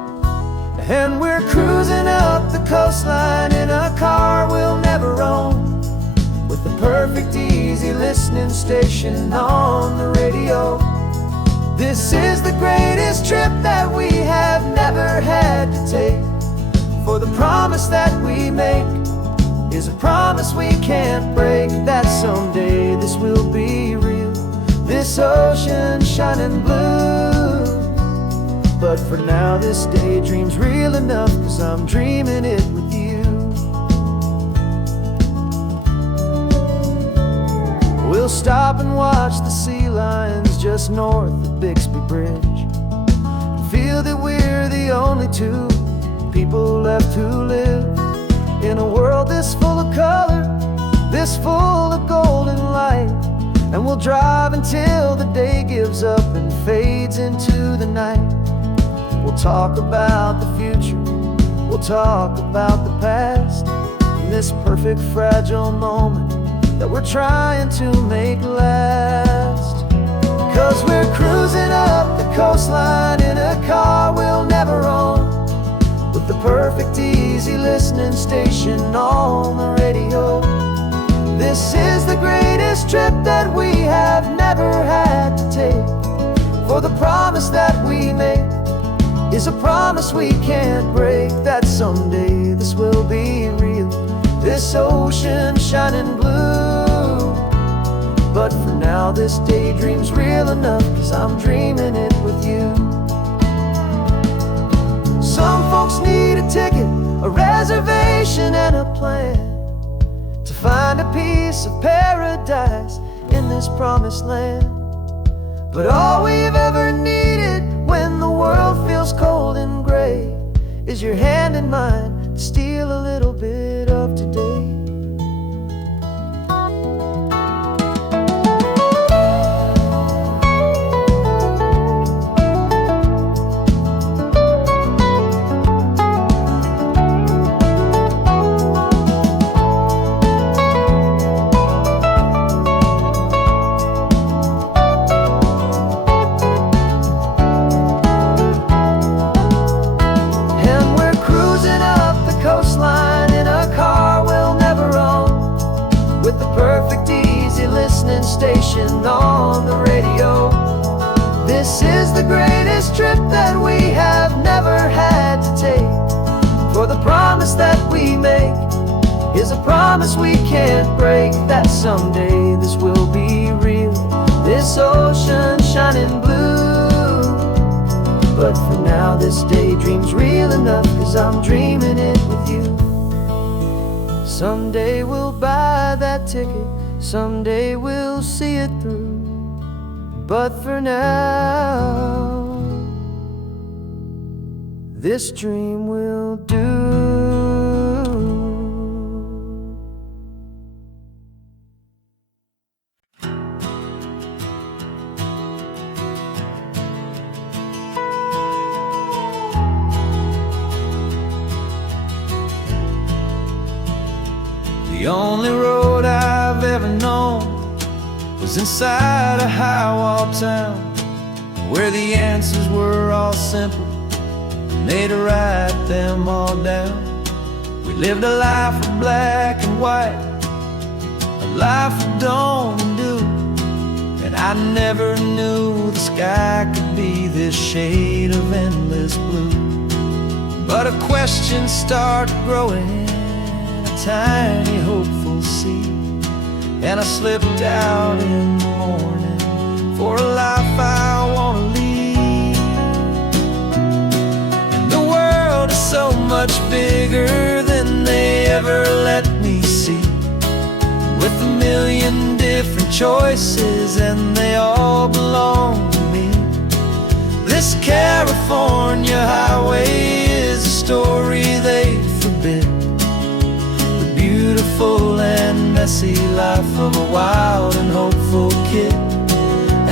And we're cruising up the coastline in a car we'll never own, with the perfect easy listening station on the radio. This is the greatest trip that we have never had to take, for the promise that we make is a promise we can't break, that someday this will be real, this ocean shining blue. But for now this daydream's real enough, 'cause I'm dreaming it with you. We'll stop and watch the sea lions just north of Bixby Bridge, feel that we're the only 2 people left who live in a world this full of color, this full of golden light. And we'll drive until the day gives up and fades into the night. We'll talk about the future, we'll talk about the past, in this perfect fragile moment that we're trying to make last. 'Cause we're cruising up the coastline in a car we'll never own, with the perfect easy listening station on the radio. This is the greatest trip that we have never had to take, for For the promise that we make is a promise we can't break, that someday this will be real, this ocean shining blue. But for now this daydream's real enough, 'cause I'm dreaming it with you. Some folks need a ticket, a reservation and a plan to find a piece of paradise in this promised land. But all we've ever needed when the world feels cold and gray is your hand in mine to steal a little bit of today. Station on the radio. This is the greatest trip that we have never had to take. For the promise that we make is a promise we can't break, that someday this will be real, this ocean shining blue. But for now this daydream's real enough, 'cause I'm dreaming it with you. Someday we'll buy that ticket, someday we'll see it through. But for now, this dream will do. The only road I've ever known was inside a high-wall town, where the answers were all simple and they'd write them all down. We lived a life of black and white, a life of dawn and dew, and I never knew the sky could be this shade of endless blue. But a question started growing, a tiny hopeful seed, and I slipped out in the morning for a life I wanna lead. And the world is so much bigger than they ever let me see, with a million different choices and they all belong to me. This California highway is a story they forbid, beautiful and messy life of a wild and hopeful kid.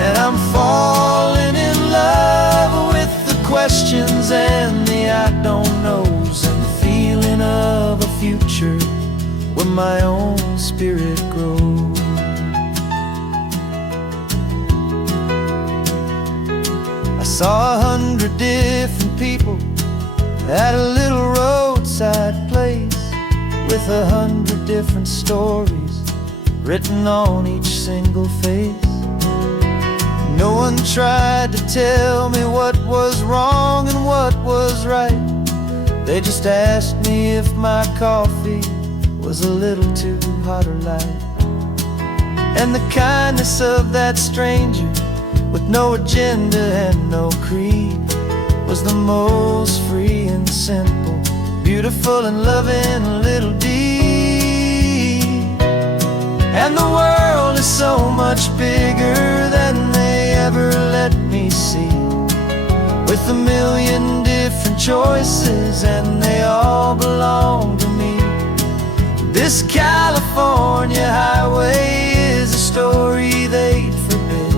And I'm falling in love with the questions and the I don't knows, and the feeling of a future where my own spirit grows. I saw 100 different people at a little roadside place, with 100 different stories written on each single face. No one tried to tell me what was wrong and what was right. They just asked me if my coffee was a little too hot or light. And the kindness of that stranger, with no agenda and no creed, was the most free and simple, beautiful and loving a little deed. And the world is so much bigger than they ever let me see, with a million different choices and they all belong to me. This California highway is a story they'd forbid,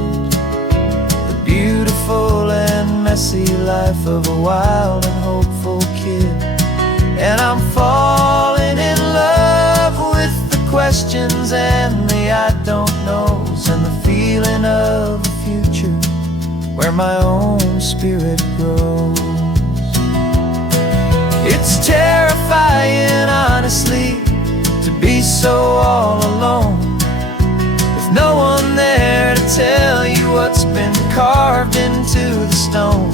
the beautiful and messy life of a wild and hopeful kid. And I'm falling in love with the questions and the I don't knows, and the feeling of a future where my own spirit grows. It's terrifying, honestly, to be so all alone, with no one there to tell you what's been carved into the stone.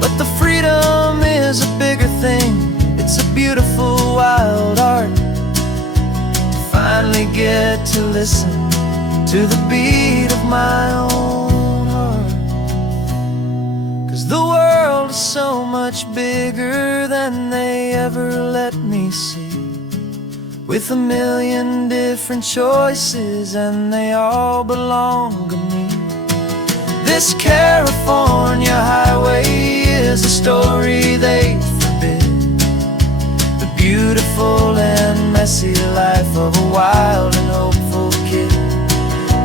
But the freedom is a bigger thing. It's a beautiful wild art to finally get to listen to the beat of my own heart. 'Cause the world is so much bigger than they ever let me see, with a million different choices and they all belong to me. This California highway is a story they forbid, the beautiful and messy life of a wild and hopeful kid.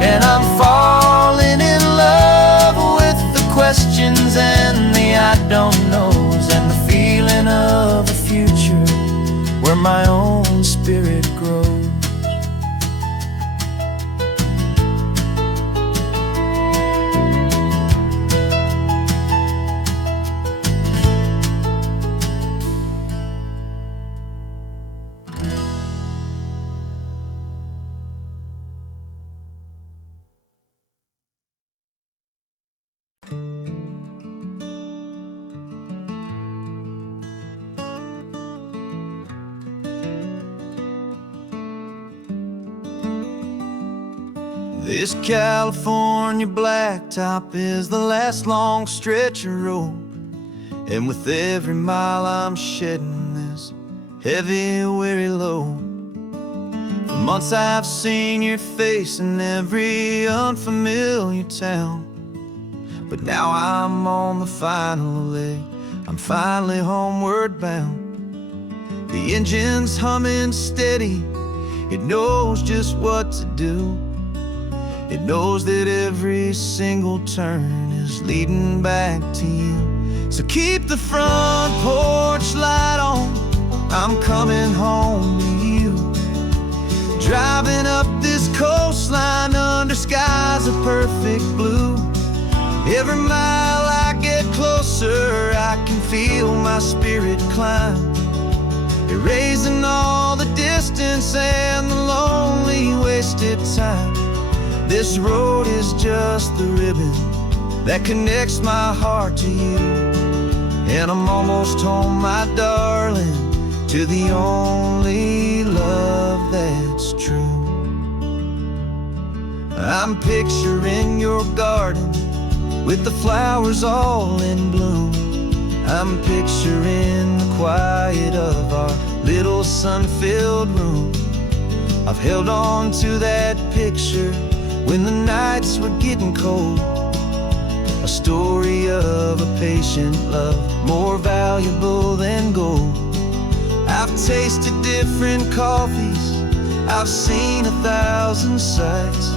And I'm falling in love with the questions and the I don't knows, and the feeling of a future where my own spirit grows. This California blacktop is the last long stretch of road, and with every mile I'm shedding this heavy, weary load. For months I've seen your face in every unfamiliar town, but now I'm on the final leg. I'm finally homeward bound. The engine's humming steady, it knows just what to do. It knows that every single turn is leading back to you. So keep the front porch light on, I'm coming home to you. Driving up this coastline under skies of perfect blue. Every mile I get closer, I can feel my spirit climb, erasing all the distance and the lonely wasted time. This road is just the ribbon that connects my heart to you, and I'm almost home, my darling, to the only love that's true. I'm picturing your garden with the flowers all in bloom. I'm picturing the quiet of our little sun-filled room. I've held on to that picture when the nights were getting cold, a story of a patient love more valuable than gold. I've tasted different coffees, I've seen 1,000 sights,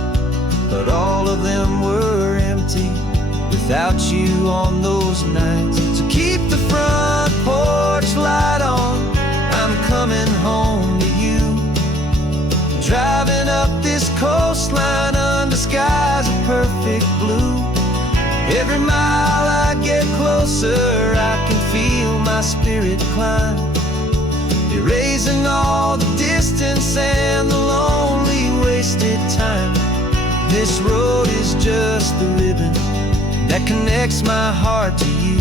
but all of them were empty without you on those nights. So keep the front porch light on, I'm coming home to you. Driving up this coastline under skies of perfect blue. Every mile I get closer, I can feel my spirit climb, erasing all the distance and the lonely wasted time. This road is just the ribbon that connects my heart to you,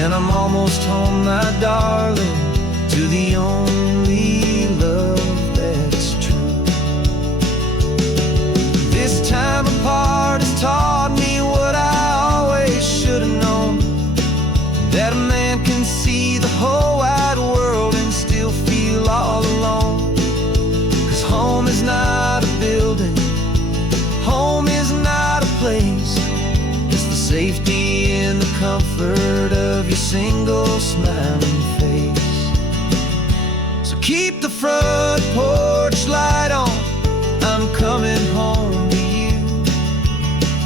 and I'm almost home, my darling, to the only love that's true. This time apart has taught me what I always should have known, that a man can see the whole wide world and still feel all alone. 'Cause home is not a building, home is not a place, it's the safety and the comfort of your single smiling face. So keep the front porch light on, I'm coming home to you.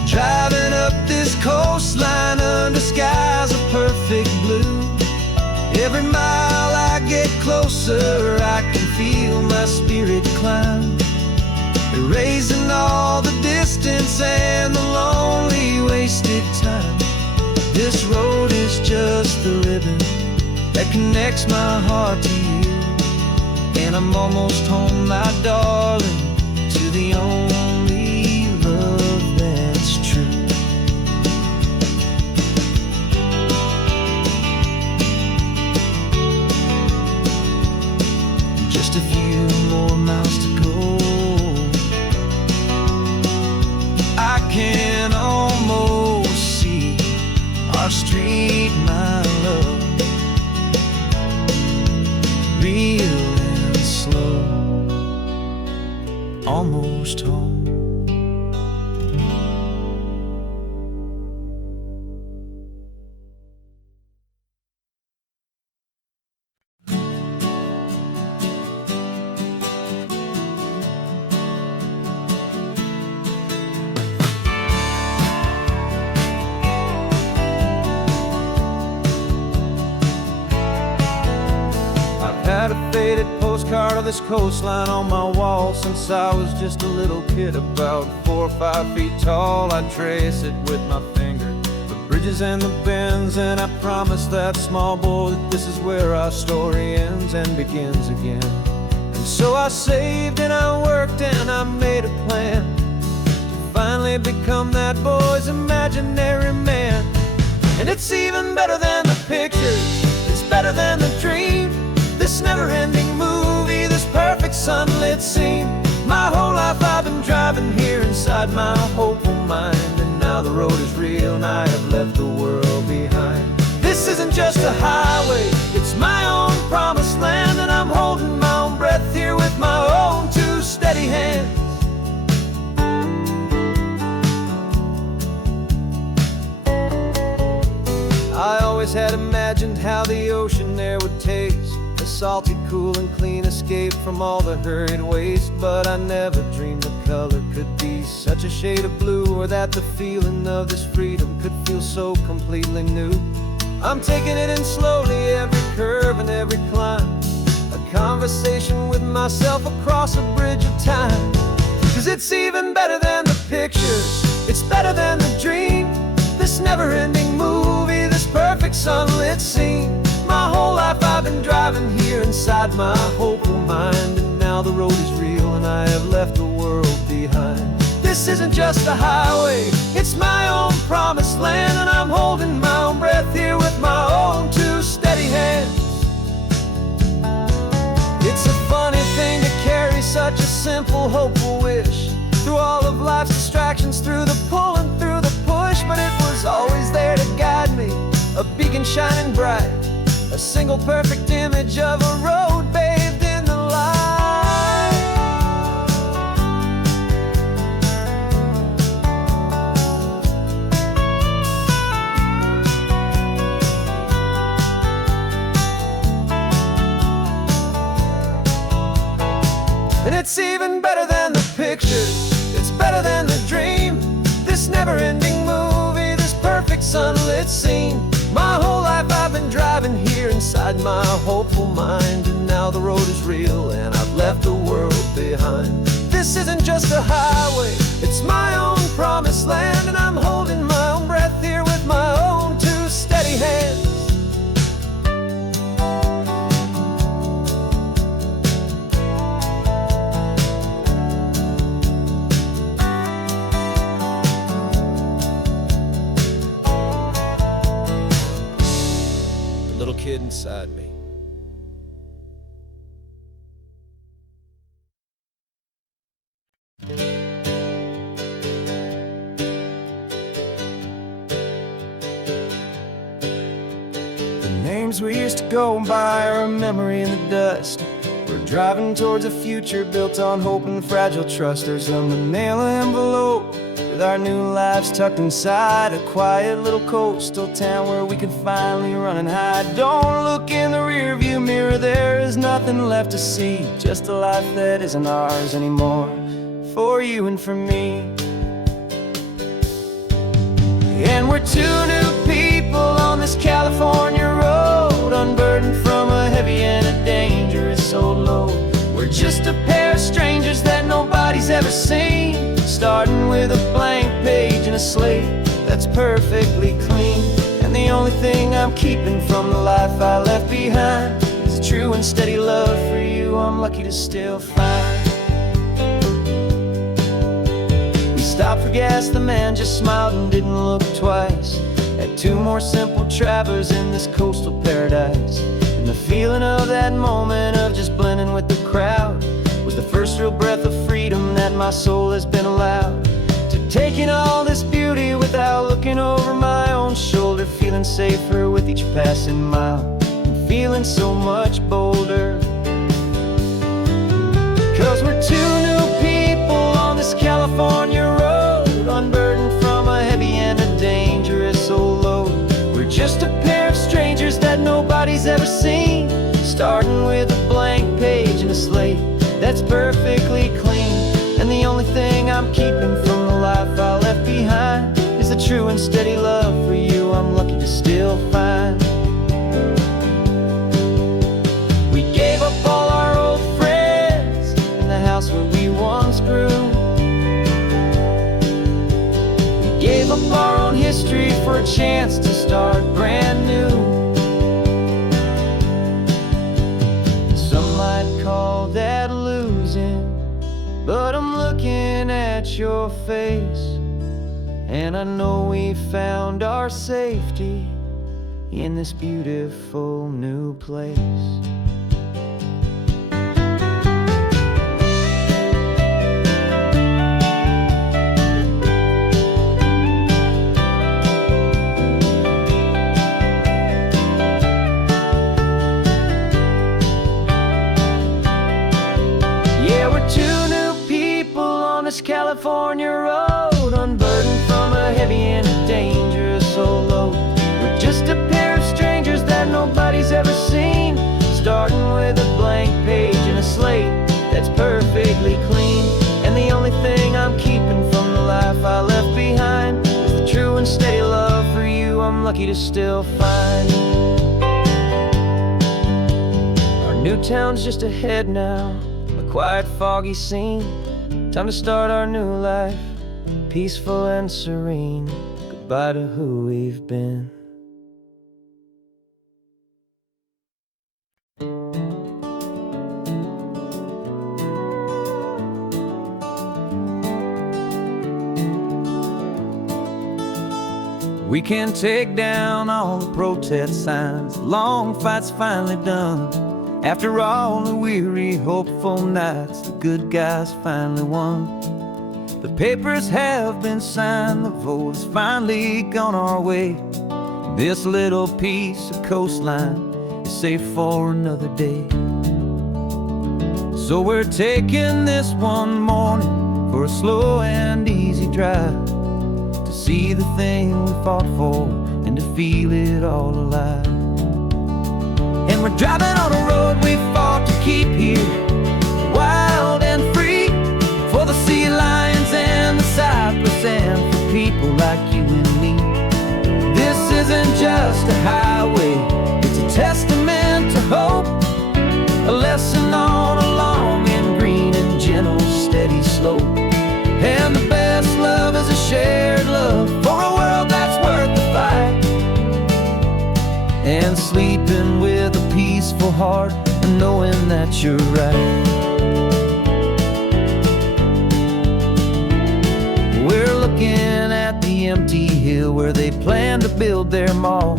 Driving up this coastline under skies of perfect blue. Every mile I get closer, I can feel my spirit climb, erasing all the distance and the lonely wasted time. This road is just the ribbon that connects my heart to you, and I'm almost home, my darling, to the only love that's true. almost home. Had a faded postcard of this coastline on my wall since I was just a little kid, about 4 or 5 feet tall. I trace it with my finger, the bridges and the bends, and I promise that small boy that this is where our story ends and begins again. And so I saved and I worked and I made a plan to finally become that boy's imaginary man. And it's even better than the pictures, it's better than the dream. This never-ending movie, this perfect sunlit scene. My whole life I've been driving here inside my hopeful mind, and now the road is real and I have left the world behind. This isn't just a highway, it's my own promised land, and I'm holding my own breath here with my own 2 steady hands. I always had imagined how the ocean air would taste, salty, cool, and clean escape from all the hurried waste. But I never dreamed the color could be such a shade of blue, or that the feeling of this freedom could feel so completely new. I'm taking it in slowly, every curve and every climb, a conversation with myself across a bridge of time. 'Cause it's even better than the pictures, it's better than the dream. This never-ending movie, this perfect sunlit scene. My whole life I've been driving here inside my hopeful mind, and now the road is real and I have left the world behind. This isn't just a highway, it's my own promised land, and I'm holding my own breath here with my own 2 steady hands. It's a funny thing to carry such a simple, hopeful wish through all of life's distractions, through the pull and through the push. But it was always there to guide me, a beacon shining bright, a single perfect image of a road bathed in the light. And it's even better than the pictures, it's better than the dream. This never-ending movie, this perfect sunlit scene. My whole life I've been driving here inside my hopeful mind, and now the road is real and I've left the world behind. This isn't just a highway, it's my own promised land, and I'm holding my own breath here with my own 2 steady hands. Little kid inside me. The names we used to go by are a memory in the dust. We're driving towards a future built on hope and fragile trust. There's a manila envelope with our new lives tucked inside, a quiet little coastal town where we can finally run and hide. Don't look in the rearview mirror, there is nothing left to see, just a life that isn't ours anymore, for you and for me. And we're 2 new people on this California road, unburdened from a heavy and a dangerous old load. We're just a pair of strangers that nobody's ever seen, starting with a blank page and a slate that's perfectly clean. And the only thing I'm keeping from the life I left behind is a true and steady love for you I'm lucky to still find. We stopped for gas, the man just smiled and didn't look twice. Had 2 more simple travelers in this coastal paradise. And the feeling of that moment of just blending with the crowd was the first real breath of freedom that my soul has been allowed to take in all this beauty without looking over my own shoulder, feeling safer with each passing mile and feeling so much bolder. 'Cause we're 2 new people nobody's ever seen. Starting with a blank page and a slate that's perfectly clean. And the only thing I'm keeping from the life I left behind is the true and steady love for you I'm lucky to still find. We gave up all our old friends in the house where we once grew. We gave up our own history for a chance to start brand new. Some might call that losing, but I'm looking at your face, and I know we found our safety in this beautiful new place. Yeah, we're two new people on this California road, unburdened from a heavy and a dangerous old load. We're just a pair of strangers that nobody's ever seen, starting with a blank page and a slate that's perfectly clean. And the only thing I'm keeping from the life I left behind is the true and steady love for you I'm lucky to still find. Our new town's just ahead now, a quiet, foggy scene. Time to start our new life, peaceful and serene. Goodbye to who we've been. We can take down all the protest signs, long fight's finally done. After all the weary, hopeful nights, the good guys finally won. The papers have been signed, the vote has finally gone our way. This little piece of coastline is safe for another day. So we're taking this one morning for a slow and easy drive, to see the thing we fought for and to feel it all alive. And we're driving on a road we fought to keep here, wild and free, for the sea lions and the cypress and for people like you and me. This isn't just a highway, it's a testament to hope, a lesson on a long and green and gentle steady slope. And the best love is a shared love for a world that's worth the fight, and sleeping with a peaceful heart and knowing that you're right. We're looking at the empty hill where they plan to build their mall,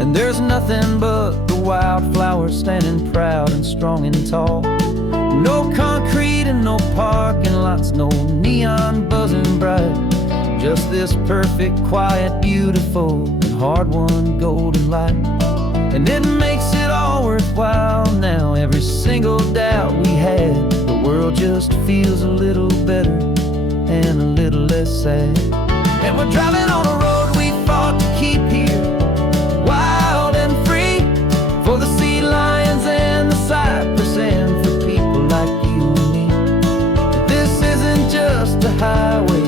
and there's nothing but the wildflowers standing proud and strong and tall. No concrete and no parking lots, no neon buzzing bright, just this perfect, quiet, beautiful, and hard-won golden light. And it makes it all worthwhile now, every single doubt we had. The world just feels a little better and a little less sad. And we're driving on a road we fought to keep here, wild and free, for the sea lions and the cypress and for people like you and me. This isn't just a highway,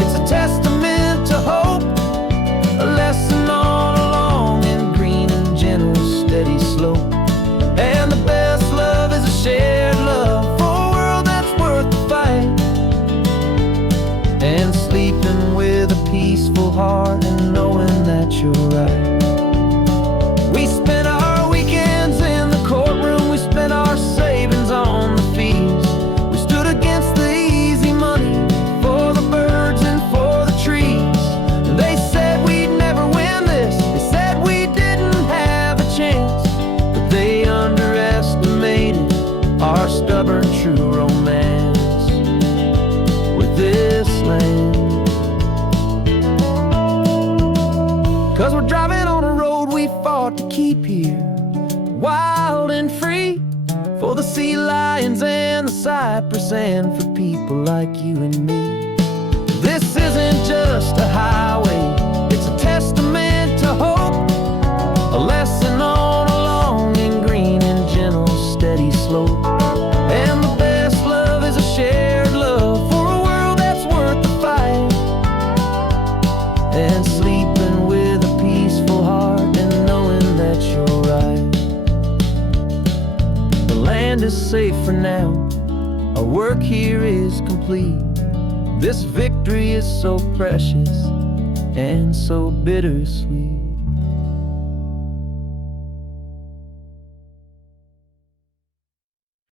it's a testament to hope, a lesson on a long and green and gentle steady slope. And the best love is a shared love for a world that's worth the fight, and sleeping with a peaceful heart and knowing that you're right. We spent our weekends in the courtroom, we spent our savings on the fees. We stood against the easy money for the birds and for the trees. They said we'd never win this, they said we didn't have a chance, but they underestimated our stubborn true romance with this land. 'Cause we're driving on a road we fought to keep here, wild and free, for the sea lions and the cypress and for people like you and me. This isn't just a highway, it's a testament to hope, a lesson on a long now. Our work here is complete. This victory is so precious and so bittersweet.